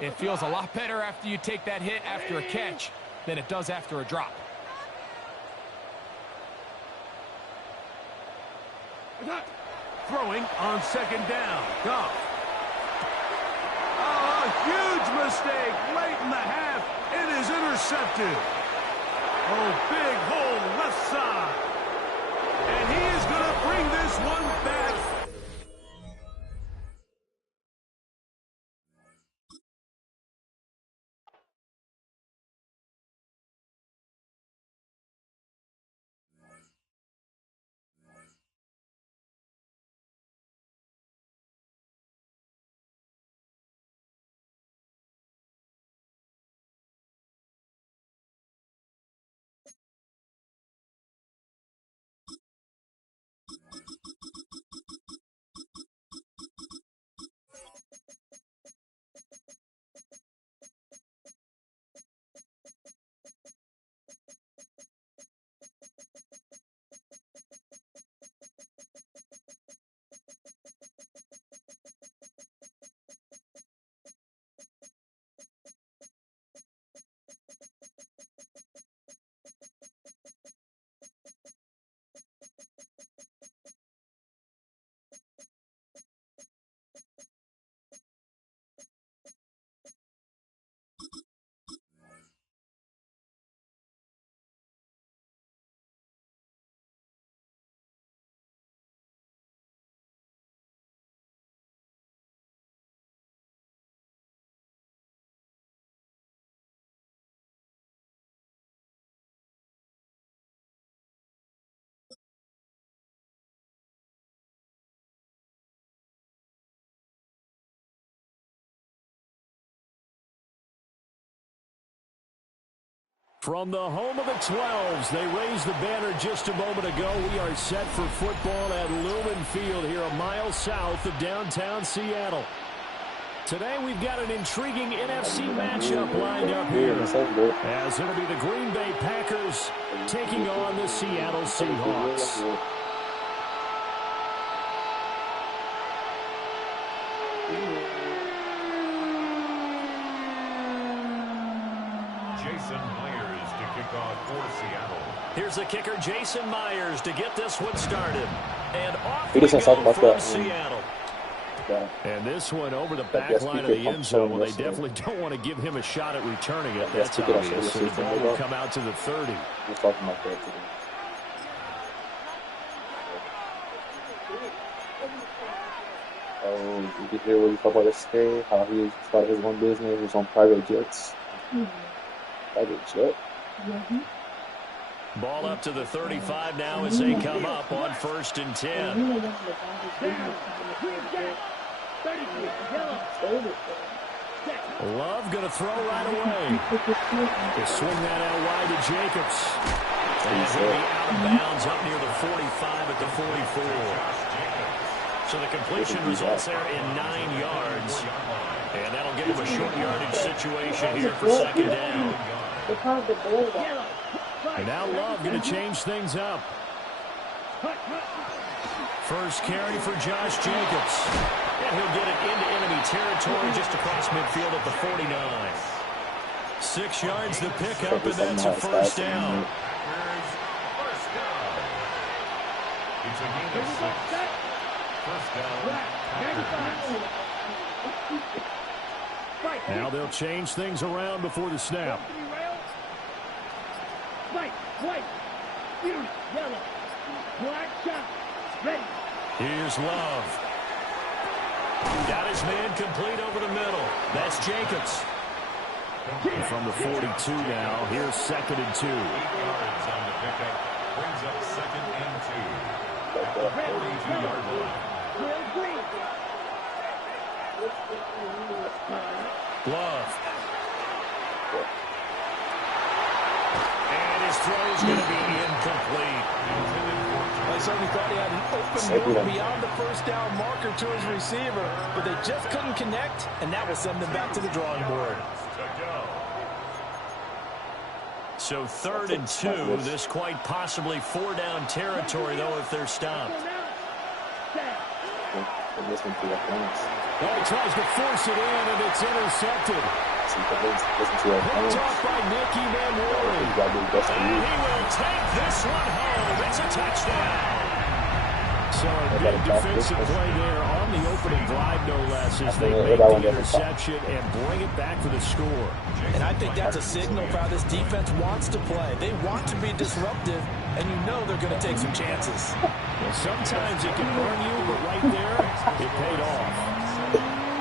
It feels a lot better after you take that hit after a catch than it does after a drop. Throwing on 2nd down. Goff. Oh, a huge mistake late in the half. It is intercepted. Oh, big hole left side. And he is going to bring this one back From the home of the 12s, they raised the banner just a moment ago. We are set for football at Lumen Field here a mile south of downtown Seattle. Today we've got an intriguing NFC matchup lined up here, as it'll be the Green Bay Packers taking on the Seattle Seahawks. Jason Myers to kick off for Seattle. Here's the kicker, Jason Myers, to get this one started. And off we we go from Seattle. And this one over the back line of the end zone. Well, they definitely don't want to give him a shot at returning it. That's obvious. So the ball will come out to the 30. We're talking about that today. You can hear what he talked about yesterday, how he started his own business, his own private jets. Private jet. Ball up to the 35 now as they come up on 1st and 10. Love going to throw right away. They swing that out wide to Jacobs. And he'll be out of bounds up near the 45 at the 44. So the completion results there in 9 yards. And that'll give him a short yardage situation here for 2nd down. And now Love going to change things up. First carry for Josh Jacobs. And he'll get it into enemy territory just across midfield at the 49. 6 yards the pickup, and that's a 1st down. It's a gain of 6. 1st down. Now they'll change things around before the snap. Here's Love. Got his man complete over the middle. That's Jacobs. And from the 42 now, here's 2nd and 2. 8 yards on the pickup. Brings up 2nd and 2. At the 42-yard line. Love. And his throw is going to be incomplete. I certainly thought he had an open look beyond the 1st down marker to his receiver, but they just couldn't connect, and that will send them back to the drawing board. So 3rd and 2, this quite possibly 4-down territory, though, if they're stopped. Well, he tries to force it in, and it's intercepted. Picked off by Nicky Manwari. And he will take this one home. It's a touchdown. So a good defensive play there on the opening drive, no less, as they make the interception and bring it back for the score. And I think that's a signal for how this defense wants to play. They want to be disruptive, and you know they're going to take some chances. Well, sometimes it can burn you, but right there, it paid off.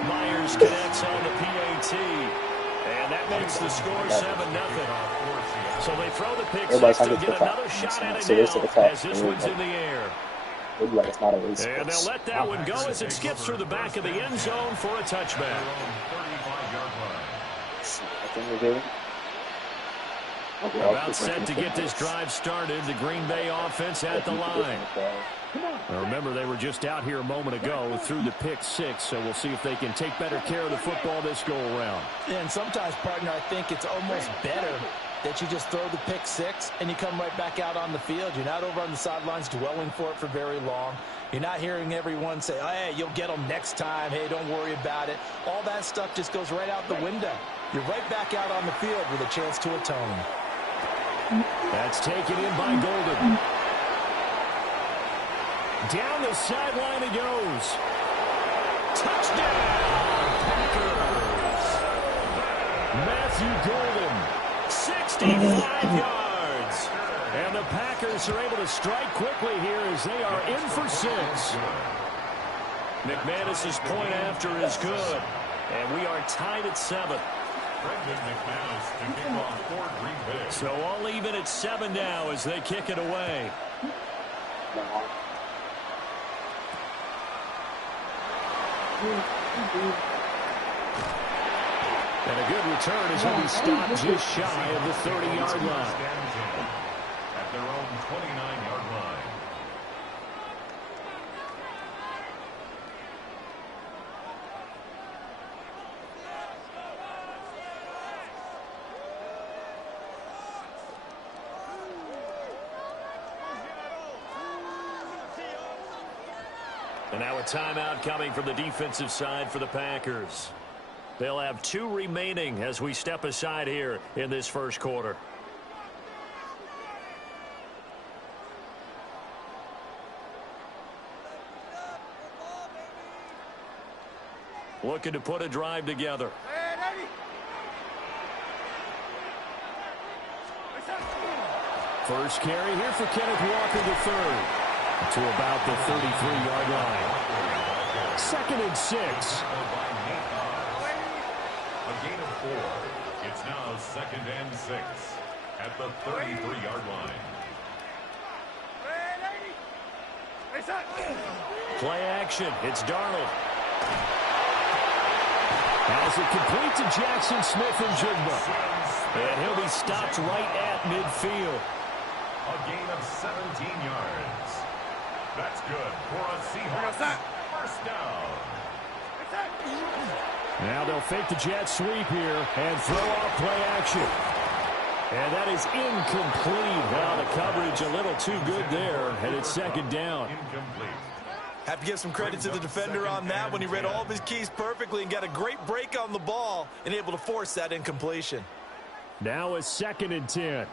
Myers connects on the PAT, and that makes the score 7-0. So they throw the pick six to get another shot at it now as this one's in the air. And they'll let that one go as it skips through the back of the end zone for a touchback. About set to get this drive started. The Green Bay offense at the line. Now remember, they were just out here a moment ago through the pick six, so we'll see if they can take better care of the football this go-around. And sometimes, partner, I think it's almost better that you just throw the pick six and you come right back out on the field. You're not over on the sidelines dwelling for it for very long. You're not hearing everyone say, oh, hey, you'll get them next time. Hey, don't worry about it. All that stuff just goes right out the window. You're right back out on the field with a chance to atone. That's taken in by Golden. Down the sideline it goes. Touchdown, Packers. Matthew Golden, 65 yards. And the Packers are able to strike quickly here as they are in for 6. McManus's point after is good. And we are tied at 7. So all even at 7 now as they kick it away. And a good return as he'll be stopped just shy of the 30-yard line. At their own 29-yard line. And now a timeout coming from the defensive side for the Packers. They'll have 2 remaining as we step aside here in this first quarter. Looking to put a drive together. First carry here for Kenneth Walker III to about the 33-yard line. 2nd and 6. A gain of 4. It's now 2nd and 6 at the 33-yard line. Play action. It's Darnold. As it complete to Jackson Smith and Jigba. And he'll be stopped right at midfield. A gain of 17 yards. That's good for a Seahawks first down. Now they'll fake the jet sweep here and throw off play action. And that is incomplete. Well, the coverage a little too good there, and it's 2nd down. Incomplete. Have to give some credit to the defender on that when he read all of his keys perfectly and got a great break on the ball and able to force that incompletion. Now a 2nd and 10.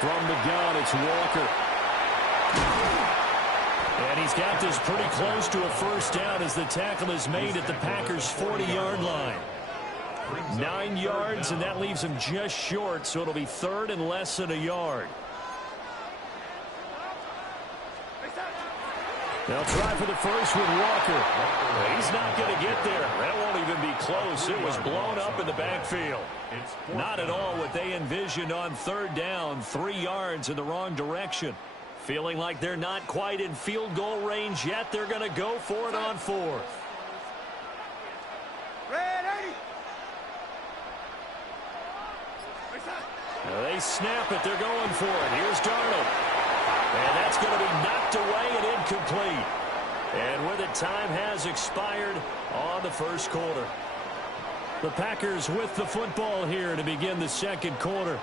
From the gun, it's Walker. And he's got this pretty close to a first down as the tackle is made at the Packers' 40-yard line. 9 yards, and that leaves him just short, so it'll be 3rd and less than a yard. They'll try for the first with Walker. He's not going to get there. That won't even be close. It was blown up in the backfield. Not at all what they envisioned on 3rd down. 3 yards in the wrong direction. Feeling like they're not quite in field goal range yet. They're going to go for it on 4th. Now they snap it. They're going for it. Here's Darnold. And that's going to be knocked away and incomplete. And with it, time has expired on the first quarter. The Packers with the football here to begin the 2nd quarter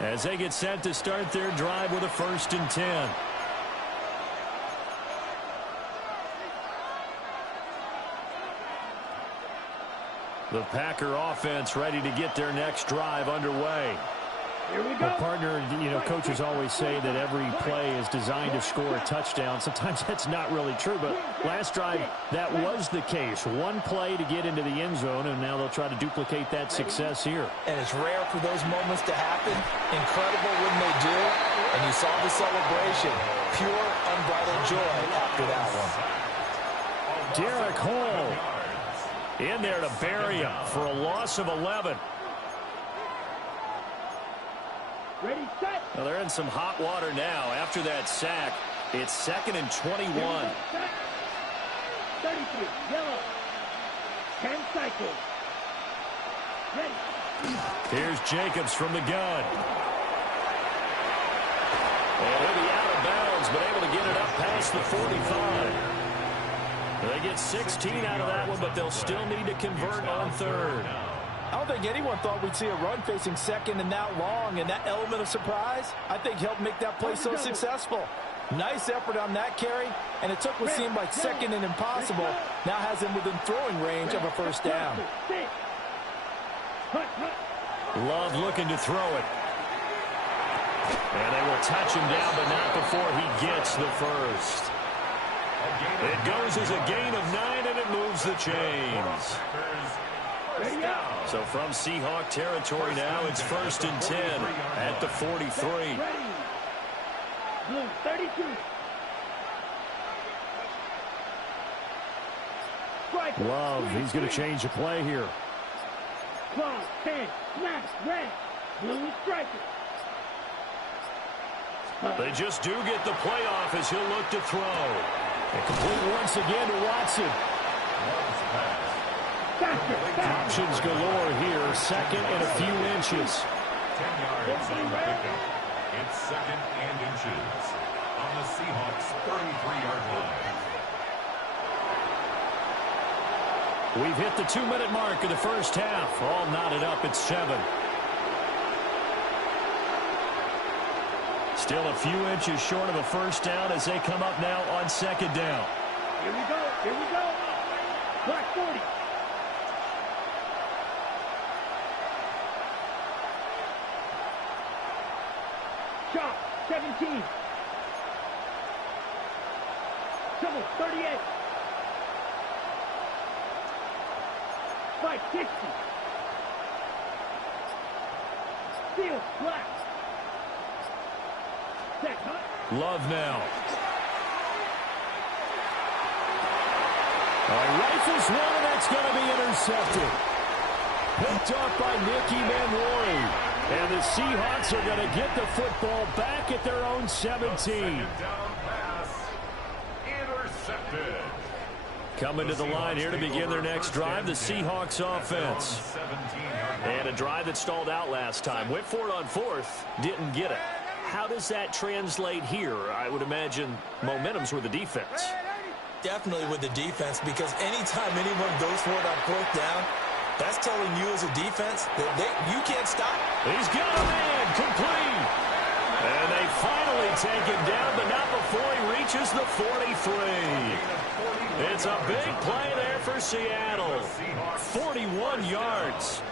as they get set to start their drive with a 1st and 10. The Packer offense ready to get their next drive underway. Well, partner, coaches always say that every play is designed to score a touchdown. Sometimes that's not really true, but last drive, that was the case. One play to get into the end zone, and now they'll try to duplicate that success here. And it's rare for those moments to happen. Incredible when they do. And you saw the celebration. Pure, unbridled joy after that one. Derek Hall in there to bury him for a loss of 11. Ready, set. Well, they're in some hot water now after that sack. It's 2nd and 21. 33, yellow. 10 cycles. Ready. Here's Jacobs from the gun. And he'll be out of bounds, but able to get it up past the 45. They get 16 out of that one, but they'll still need to convert on 3rd. I don't think anyone thought we'd see a run facing 2nd and that long, and that element of surprise, I think, helped make that play so successful. Nice effort on that carry, and it took what seemed like 2nd and impossible. Now has him within throwing range of a first down. Love looking to throw it. And they will touch him down, but not before he gets the first. It goes as a gain of 9, and it moves the chains. So from Seahawk territory now, it's 1st and 10 at the 43. Blue, 32. Love, he's going to change the play here. 12, 10, smash, red. Blue striker. They just do get the playoff as he'll look to throw. And complete once again to Watson. Options galore here. Second and a few inches. 10 yards on the pickup. It's second and inches on the Seahawks' 33-yard line. We've hit the 2-minute mark of the first half. All knotted up at 7. Still a few inches short of a first down as they come up now on second down. Here we go. Here we go. Black 40. Shot 17. Double 38. 560. Steal black. Love now. Rifles one, and that's going to be intercepted. Picked up by Nicky Manwari. And the Seahawks are going to get the football back at their own 17. Second down pass. Intercepted. Coming to the line here to begin their next drive, the Seahawks offense. And a drive that stalled out last time. Went for it on fourth, didn't get it. How does that translate here? I would imagine momentum's with the defense. Definitely with the defense, because anytime anyone goes for it on fourth down, that's telling you as a defense that you can't stop. He's got a man, complete. And they finally take him down, but not before he reaches the 43. It's a big play there for Seattle. 41 yards.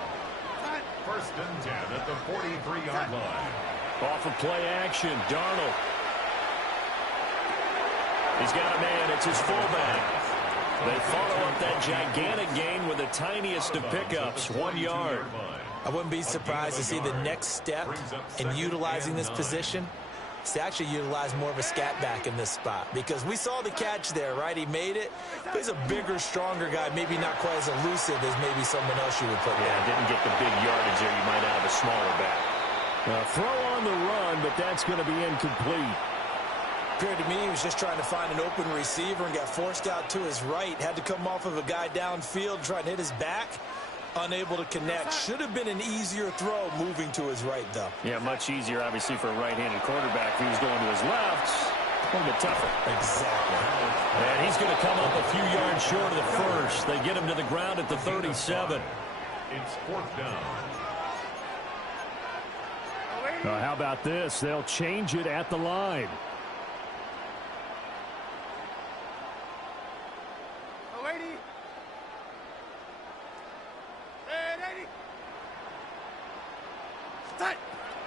First and 10 at the 43-yard line. Off of play action, Darnold. He's got a man, it's his fullback. They follow up that gigantic gain with the tiniest of pickups, 1 yard. I wouldn't be surprised to see the next step in utilizing this position is to actually utilize more of a scat back in this spot, because we saw the catch there, right? He made it. But he's a bigger, stronger guy, maybe not quite as elusive as maybe someone else you would put there. Didn't get the big yardage there. You might have a smaller back. Throw on the run, but that's going to be incomplete. Appeared to me he was just trying to find an open receiver and got forced out to his right. Had to come off of a guy downfield, trying to hit his back. Unable to connect. Should have been an easier throw moving to his right, though. Yeah, much easier, obviously, for a right-handed quarterback. If he was going to his left, a little bit tougher. Exactly. And he's going to come up a few yards short of the first. They get him to the ground at the 37. It's fourth down. How about this? They'll change it at the line.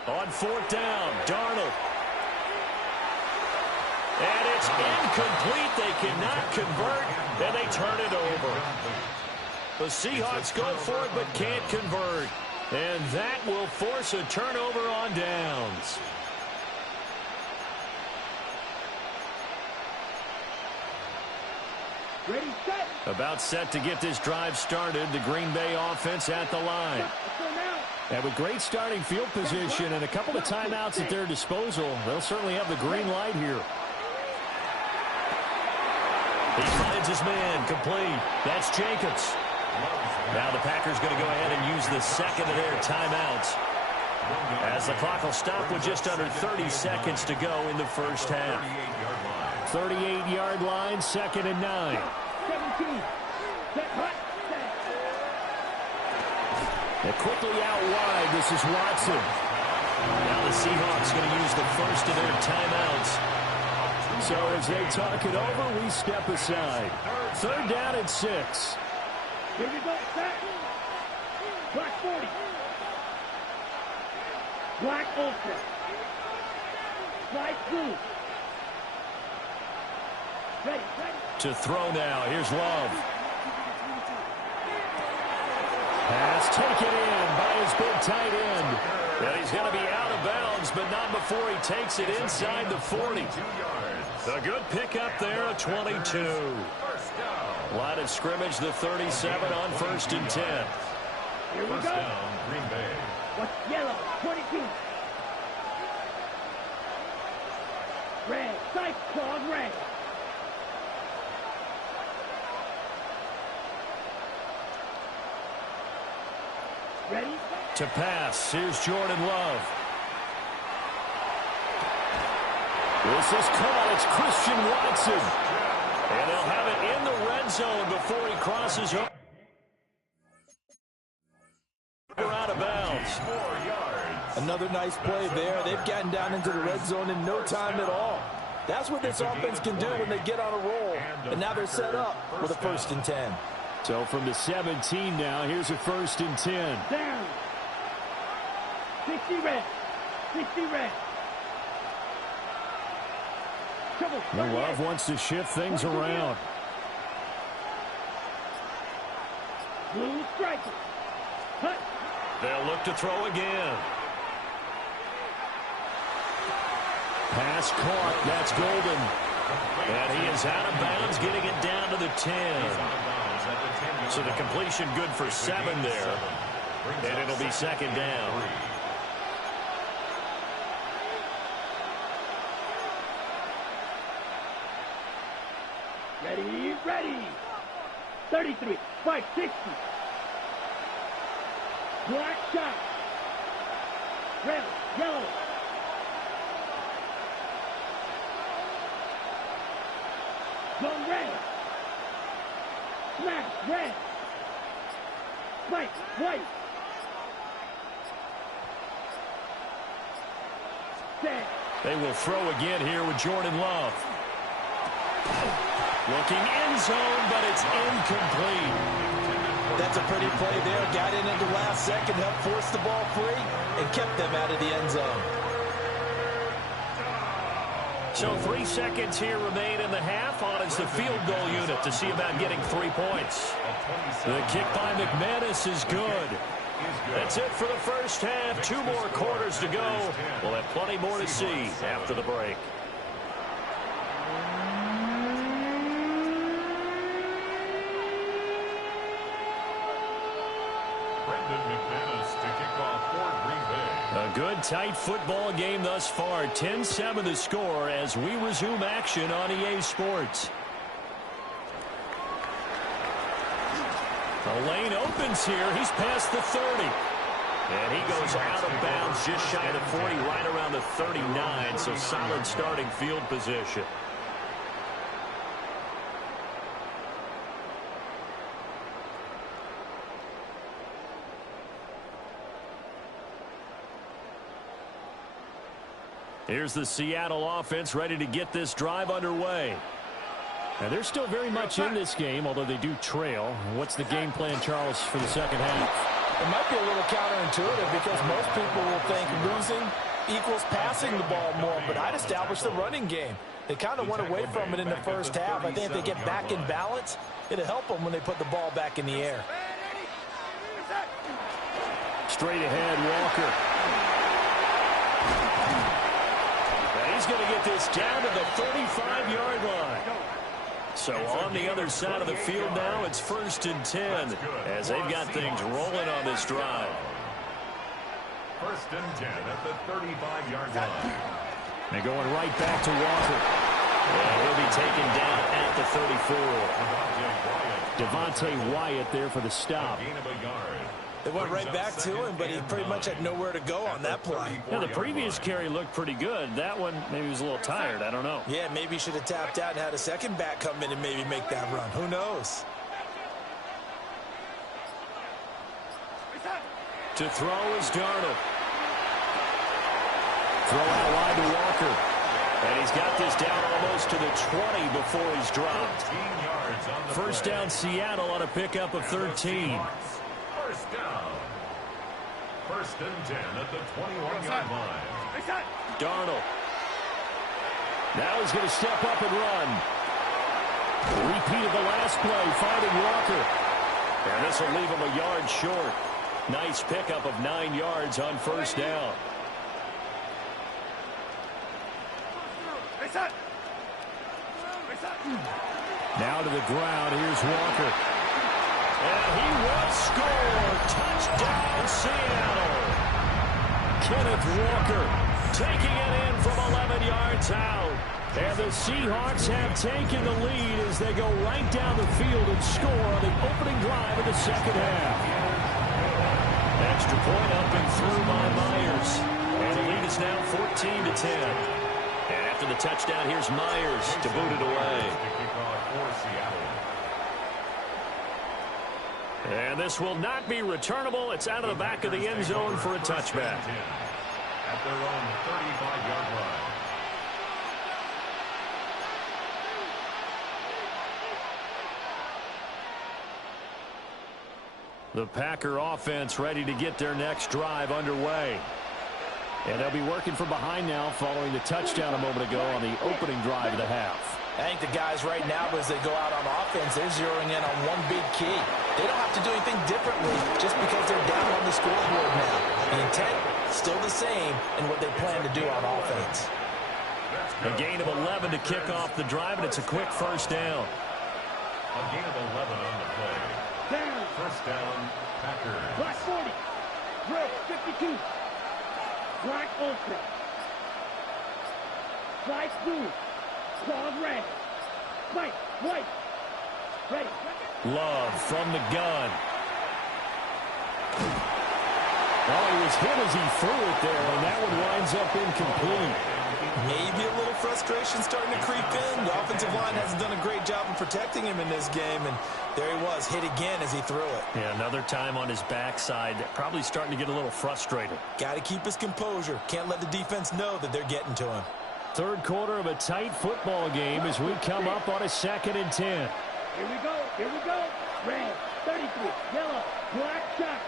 On fourth down, Darnold. And it's incomplete. They cannot convert, and they turn it over. The Seahawks go for it, but can't convert. And that will force a turnover on downs. Ready, set. About set to get this drive started. The Green Bay offense at the line. And with great starting field position and a couple of timeouts at their disposal, they'll certainly have the green light here. He finds his man, complete. That's Jacobs. Now the Packers going to go ahead and use the second of their timeouts, as the clock will stop with just under 30 seconds to go in the first half. 38-yard line, second and 9. 17. They're quickly out wide. This is Watson. Now the Seahawks going to use the first of their timeouts. So as they talk it over, we step aside. Third down and 6. Here we go, set. Black 40. Black ultra. Slide through. Ready. To throw now. Here's Love. Pass taken in by his big tight end. And he's going to be out of bounds, but not before he takes it inside the 40. A good pickup there, a 22. Line of scrimmage, the 37 on first and 10. Here we go. Down, Green Bay. What's yellow? 22. Red. Cyclone red. To pass, here's Jordan Love. This is caught. It's Christian Watson. And they'll have it in the red zone before he crosses over out of bounds. 4 yards. Another nice play there. They've gotten down into the red zone in no time at all. That's what this offense can do when they get on a roll. And now they're set up with a 1st and 10. So from the 17 now, here's a 1st and 10. Down. 60 red. 60 red. Love wants to shift things around. Blue striker. Hut. They'll look to throw again. Pass caught. That's Golden. And he is out of bounds, getting it down to the 10. So the completion good for 7 there. And it'll be 2nd down. Ready, ready. 33, 560. Black shot. Red, yellow. Go red. Smash, red. Spike, white. Set. They will throw again here with Jordan Love. Looking end zone, but it's incomplete. That's a pretty play there. Got in at the last second, helped force the ball free, and kept them out of the end zone. So 3 seconds here remain in the half. On is the field goal unit to see about getting 3 points. The kick by McManus is good. That's it for the first half. 2 more quarters to go. We'll have plenty more to see after the break. A good, tight football game thus far. 10-7 the score as we resume action on EA Sports. The lane opens here. He's past the 30. And he goes out of bounds just shy of the 40, right around the 39. So solid starting field position. Here's the Seattle offense ready to get this drive underway. Now they're still very much in this game, although they do trail. What's the game plan, Charles, for the second half? It might be a little counterintuitive because most people will think losing equals passing the ball more, but I'd establish the running game. They kind of went away from it in the first half. I think if they get back in balance, it'll help them when they put the ball back in the air. Straight ahead, Walker. He's going to get this down to the 35-yard line. So on the other side of the field now, it's 1st and 10 as they've got things rolling on this drive. 1st and 10 at the 35-yard line. They're going right back to Walker. And he'll be taken down at the 34. Devontae Wyatt there for the stop. Gain of a yard. They went right back to him, but he pretty much had nowhere to go on that play. Yeah, the previous carry looked pretty good. That one, maybe he was a little tired. I don't know. Yeah, maybe he should have tapped out and had a second back come in and maybe make that run. Who knows? To throw is Darnold. Throw out wide to Walker. And he's got this down almost to the 20 before he's dropped. 1st down Seattle on a pickup of 13. 1st down. 1st and 10 at the 21-yard line. Darnold. Now he's going to step up and run. Repeat of the last play, finding Walker. And this will leave him a yard short. Nice pickup of 9 yards on 1st down. Now to the ground. Here's Walker. And he will score. Touchdown, Seattle. Kenneth Walker taking it in from 11 yards out. And the Seahawks have taken the lead as they go right down the field and score on the opening drive of the second half. Extra point up and through by Myers. And the lead is now 14-10. And after the touchdown, here's Myers to boot it away. And this will not be returnable. It's out of the back of the end zone for a touchback. At their own 35-yard line. The Packer offense ready to get their next drive underway. And they'll be working from behind now following the touchdown a moment ago on the opening drive of the half. I think the guys right now, as they go out on offense, they're zeroing in on one big key. They don't have to do anything differently just because they're down on the scoreboard now. The intent, still the same in what they plan to do on offense. A gain of 11 to kick off the drive, and it's a quick first down. A gain of 11 on the play. Down. First down, Packers. Black 40. Red 52. Black ultra. Black blue. Claws red. White. White. Ready. Love from the gun. Oh, he was hit as he threw it there, and that one winds up incomplete. Maybe a little frustration starting to creep in. The offensive line hasn't done a great job of protecting him in this game, and there he was, hit again as he threw it. Yeah, another time on his backside, probably starting to get a little frustrated. Got to keep his composure. Can't let the defense know that they're getting to him. Third quarter of a tight football game as we come up on a 2nd and 10. Here we go. Here we go. Red 33. Yellow. Black shot.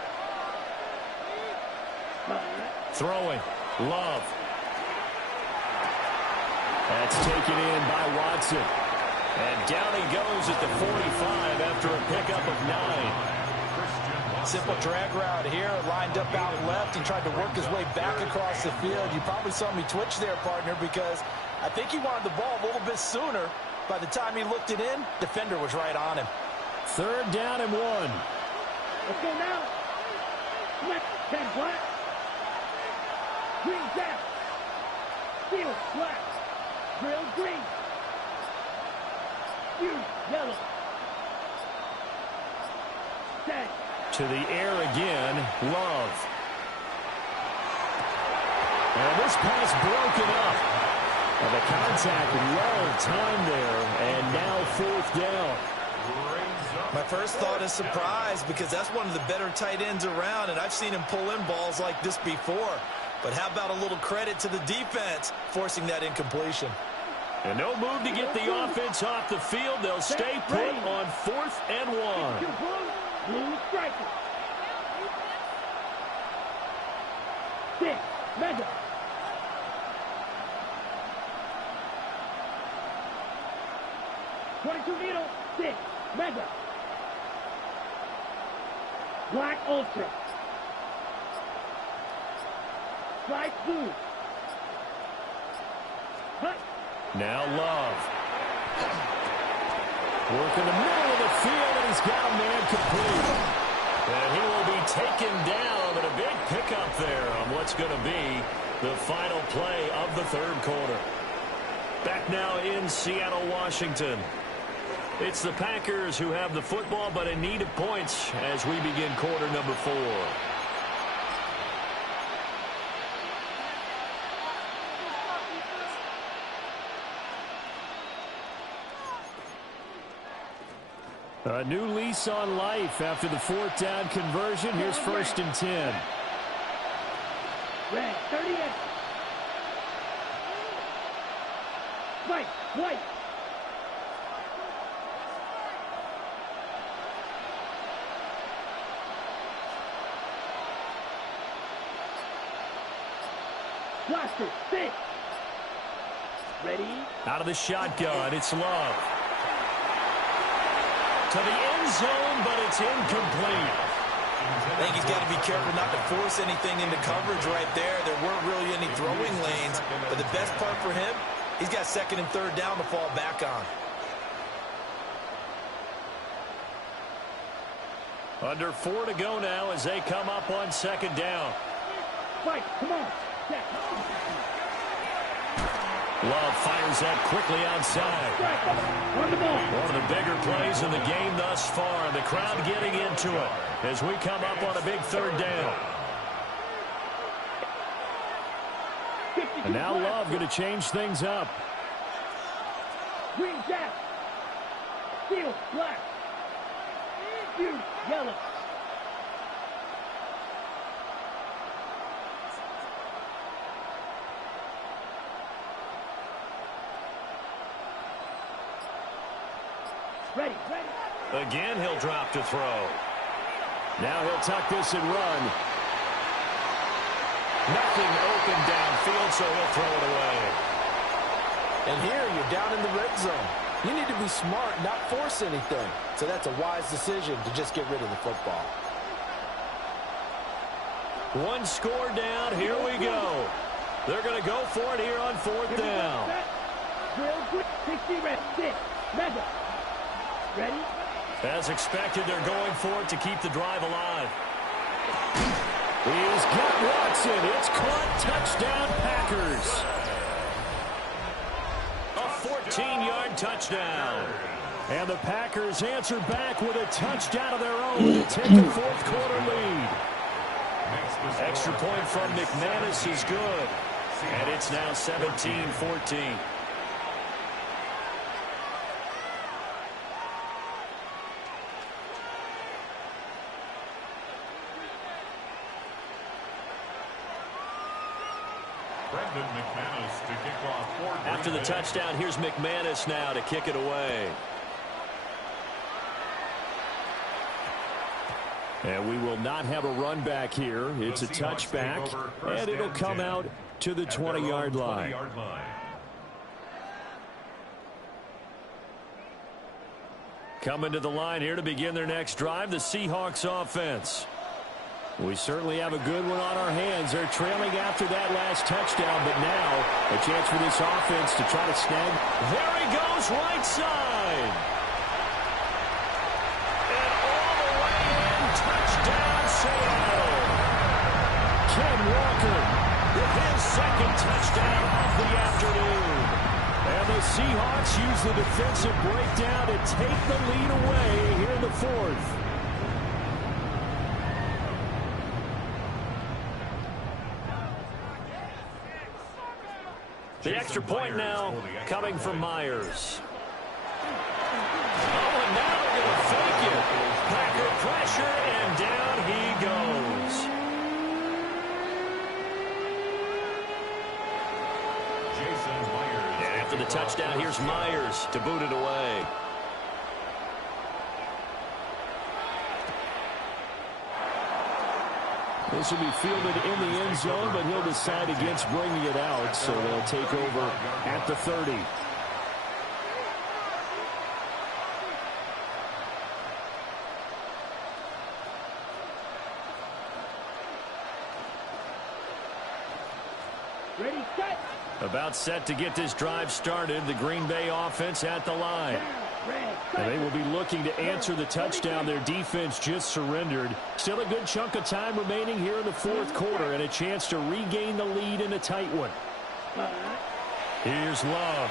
Throwing. Love. That's taken in by Watson. And down he goes at the 45 after a pickup of 9. Simple drag route here, lined up out left and tried to work his way back across the field. You probably saw me twitch there, partner, because I think he wanted the ball a little bit sooner. By the time he looked it in, defender was right on him. 3rd down and 1. Let's go now. Left 10 black. Green down. Field black. Drill green. Fuse yellow. Dead. To the air again, Love. And this pass broken up. And the contact well timed there, and now 4th down. My first thought is surprise, because that's one of the better tight ends around, and I've seen him pull in balls like this before. But how about a little credit to the defense forcing that incompletion? And no move to get the offense off the field. They'll stay put on 4th and 1. Blue striker. 6. Mega. Needle. 6. Mega. Black ultra. Black blue. Hut. Now Love. Work in the middle of the field, and he's got a man complete. And he will be taken down, but a big pickup there on what's going to be the final play of the 3rd quarter. Back now in Seattle, Washington. It's the Packers who have the football, but in need of points as we begin quarter number 4. A new lease on life after the 4th down conversion. Here's 1st and 10. Red 38. White. White. Blaster, 6. Ready? Out of the shotgun, it's Love. To the end zone, but it's incomplete. I think he's got to be careful not to force anything into coverage right there. There weren't really any throwing lanes, but the best part for him, he's got 2nd and 3rd down to fall back on. Under 4 to go now as they come up on 2nd down. Fight, come on. Love fires that quickly outside. On the ball. One of the bigger plays in the game thus far. The crowd getting into it as we come up on a big 3rd down. And now Love going to change things up. Green jack. Steel black. You yellow. Ready. Again, he'll drop to throw. Now he'll tuck this and run. Nothing open downfield, so he'll throw it away. And here you're down in the red zone. You need to be smart, not force anything. So that's a wise decision to just get rid of the football. One score down. Here we go. They're going to go for it here on 4th down. 60 red. 6. Mega. Ready? As expected, they're going for it to keep the drive alive. He's got Watson. It's caught. Touchdown, Packers. A 14-yard touchdown. And the Packers answer back with a touchdown of their own to take a 4th quarter lead. Extra point from McManus is good. And it's now 17-14. After the touchdown, here's McManus now to kick it away. And we will not have a run back here. It's a touchback, and it'll come out to the 20-yard line. Coming to the line here to begin their next drive, the Seahawks offense. We certainly have a good one on our hands. They're trailing after that last touchdown, but now a chance for this offense to try to snag. There he goes, right side. And all the way in, touchdown Seattle. Ken Walker with his 2nd touchdown of the afternoon. And the Seahawks use the defensive breakdown to take the lead away here in the 4th. The extra point now coming from Myers. Oh, and now they're going to fake it. Packer pressure, and down he goes. And after the touchdown, here's Myers to boot it away. This will be fielded in the end zone, but he'll decide against bringing it out, so they'll take over at the 30. Ready, set. About set to get this drive started. The Green Bay offense at the line. And they will be looking to answer the touchdown their defense just surrendered. Still a good chunk of time remaining here in the 4th quarter and a chance to regain the lead in a tight one. Here's Love.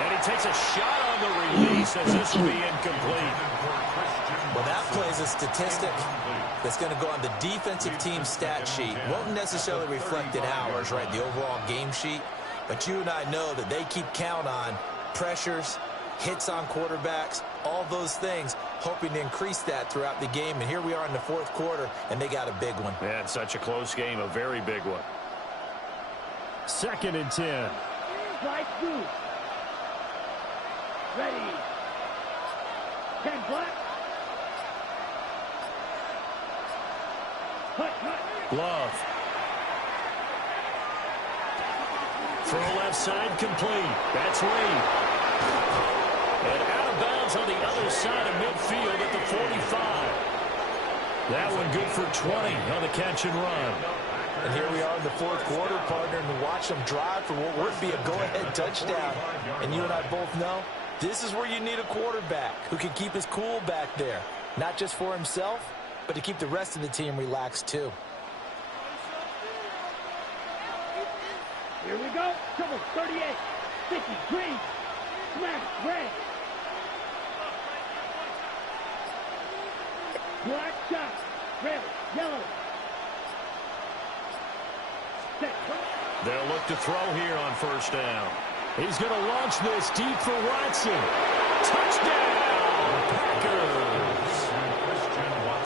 And he takes a shot on the release as this will be incomplete. Well, that plays a statistic that's going to go on the defensive team stat sheet. Won't necessarily reflect in ours, right, the overall game sheet. But you and I know that they keep count on pressures, hits on quarterbacks, all those things, hoping to increase that throughout the game. And here we are in the 4th quarter, and they got a big one. Yeah, it's such a close game, a very big one. 2nd and 10. Flight through. Ready. 10 black. Love. Throw left side complete. That's Reed. And out of bounds on the other side of midfield at the 45. That one good for 20 on the catch and run. And here we are in the 4th quarter, partner, and watch them drive for what would be a go-ahead touchdown. And you and I both know this is where you need a quarterback who can keep his cool back there. Not just for himself, but to keep the rest of the team relaxed too. Here we go. Trouble 38. 50. Green. Black. Red. Black shot. Red. Yellow. They'll look to throw here on first down. He's going to launch this deep for Watson. Touchdown, Packers.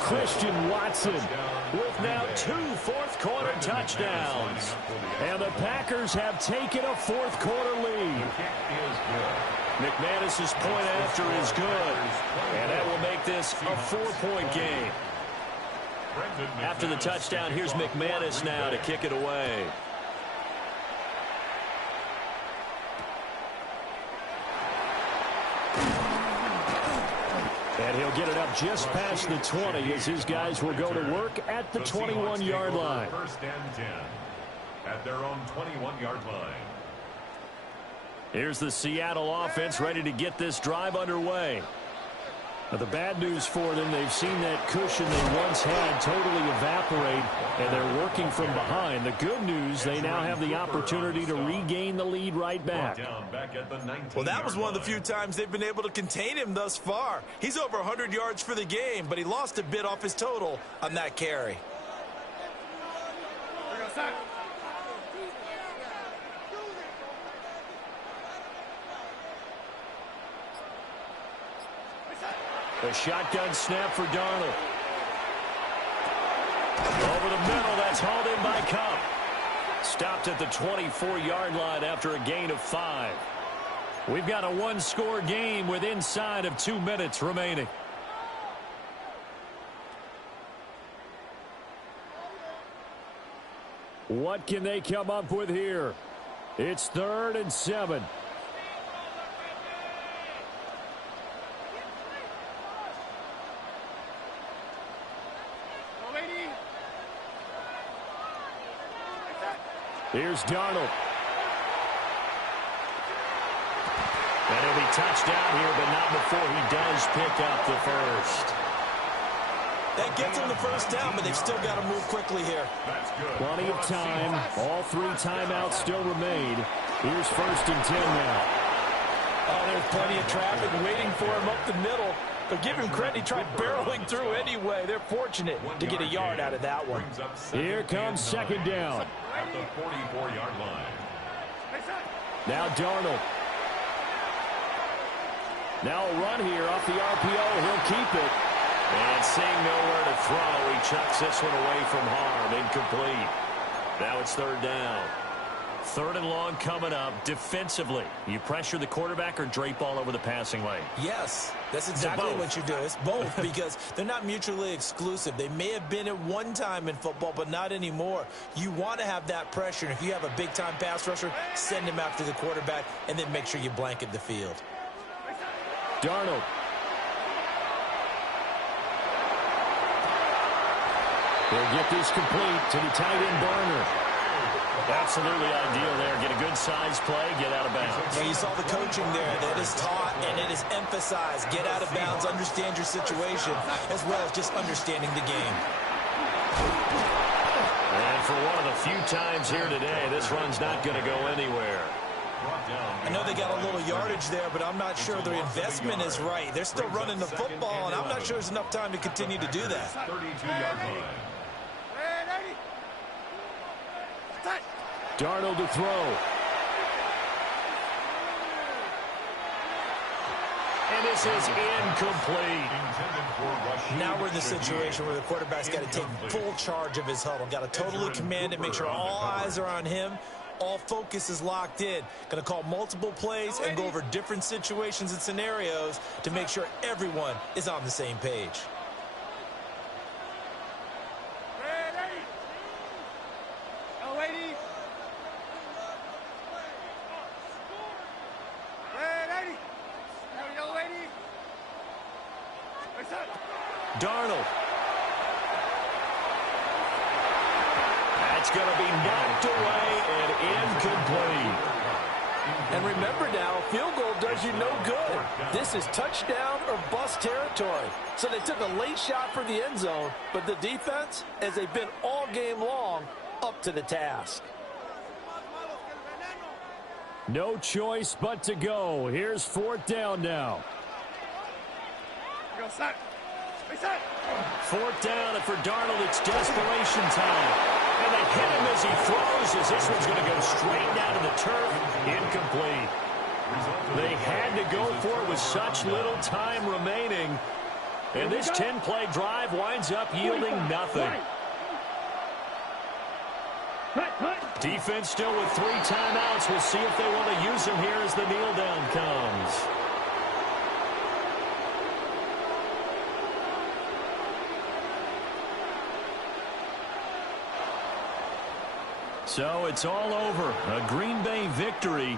Christian Watson with now 2 fourth-quarter touchdowns. And the Packers have taken a fourth-quarter lead. McManus's point after is good. And that will make this a 4-point game. After the touchdown, here's McManus now to kick it away. And he'll get it up just past the 20 as his guys will go to work at the 21-yard line. First and 10 at their own 21-yard line. Here's the Seattle offense ready to get this drive underway. Now, the bad news for them, they've seen that cushion they once had totally evaporate, and they're working from behind. The good news, they now have the opportunity to regain the lead right back. Well, that was one of the few times they've been able to contain him thus far. He's over 100 yards for the game, but he lost a bit off his total on that carry. A shotgun snap for Darnold. Over the middle, that's hauled in by Cup. Stopped at the 24-yard line after a gain of 5. We've got a one-score game with inside of 2 minutes remaining. What can they come up with here? It's 3rd and 7. Here's Darnold. And he'll be touched down here, but not before he does pick up the first. That gets him the first down, but they've still got to move quickly here. Plenty of time. All 3 timeouts still remain. Here's 1st and 10 now. Oh, there's plenty of traffic waiting for him up the middle. But give him credit, he tried barreling through anyway. They're fortunate to get a yard out of that one. Here comes 2nd down. At the 44-yard line. Now Darnold. Now a run here off the RPO. He'll keep it. And seeing nowhere to throw, he chucks this one away from harm. Incomplete. Now it's 3rd down. 3rd and long coming up. Defensively, you pressure the quarterback or drape all over the passing lane? Yes, that's exactly what you do. It's both because they're not mutually exclusive. They may have been at one time in football, but not anymore. You want to have that pressure. And if you have a big-time pass rusher, send him after the quarterback and then make sure you blanket the field. Darnold. They'll get this complete to the tight end Barner. Absolutely ideal there. Get a good size play, get out of bounds. Yeah, you saw the coaching there. That is taught and it is emphasized. Get out of bounds, understand your situation, as well as just understanding the game. And for one of the few times here today, this run's not going to go anywhere. I know they got a little yardage there, but I'm not sure their investment is right. They're still running the football, and I'm not sure there's enough time to continue to do that. 32-yard line. Darnold to throw. And this is incomplete. Now we're in the situation where the quarterback's got to take full charge of his huddle. Got to totally command it, make sure all eyes are on him. All focus is locked in. Going to call multiple plays and go over different situations and scenarios to make sure everyone is on the same page. Darnold. That's going to be knocked away and incomplete. And remember now, field goal does you no good. This is touchdown or bust territory. So they took a late shot for the end zone, but the defense, as they've been all game long, up to the task. No choice but to go. Here's 4th down now. 4th down, and for Darnold, it's desperation time. And they hit him as he throws, as this one's going to go straight down to the turf. Incomplete. They had to go for it with such little time remaining. And this 10-play drive winds up yielding nothing. Defense still with 3 timeouts. We'll see if they want to use them here as the kneel down comes. So it's all over. A Green Bay victory.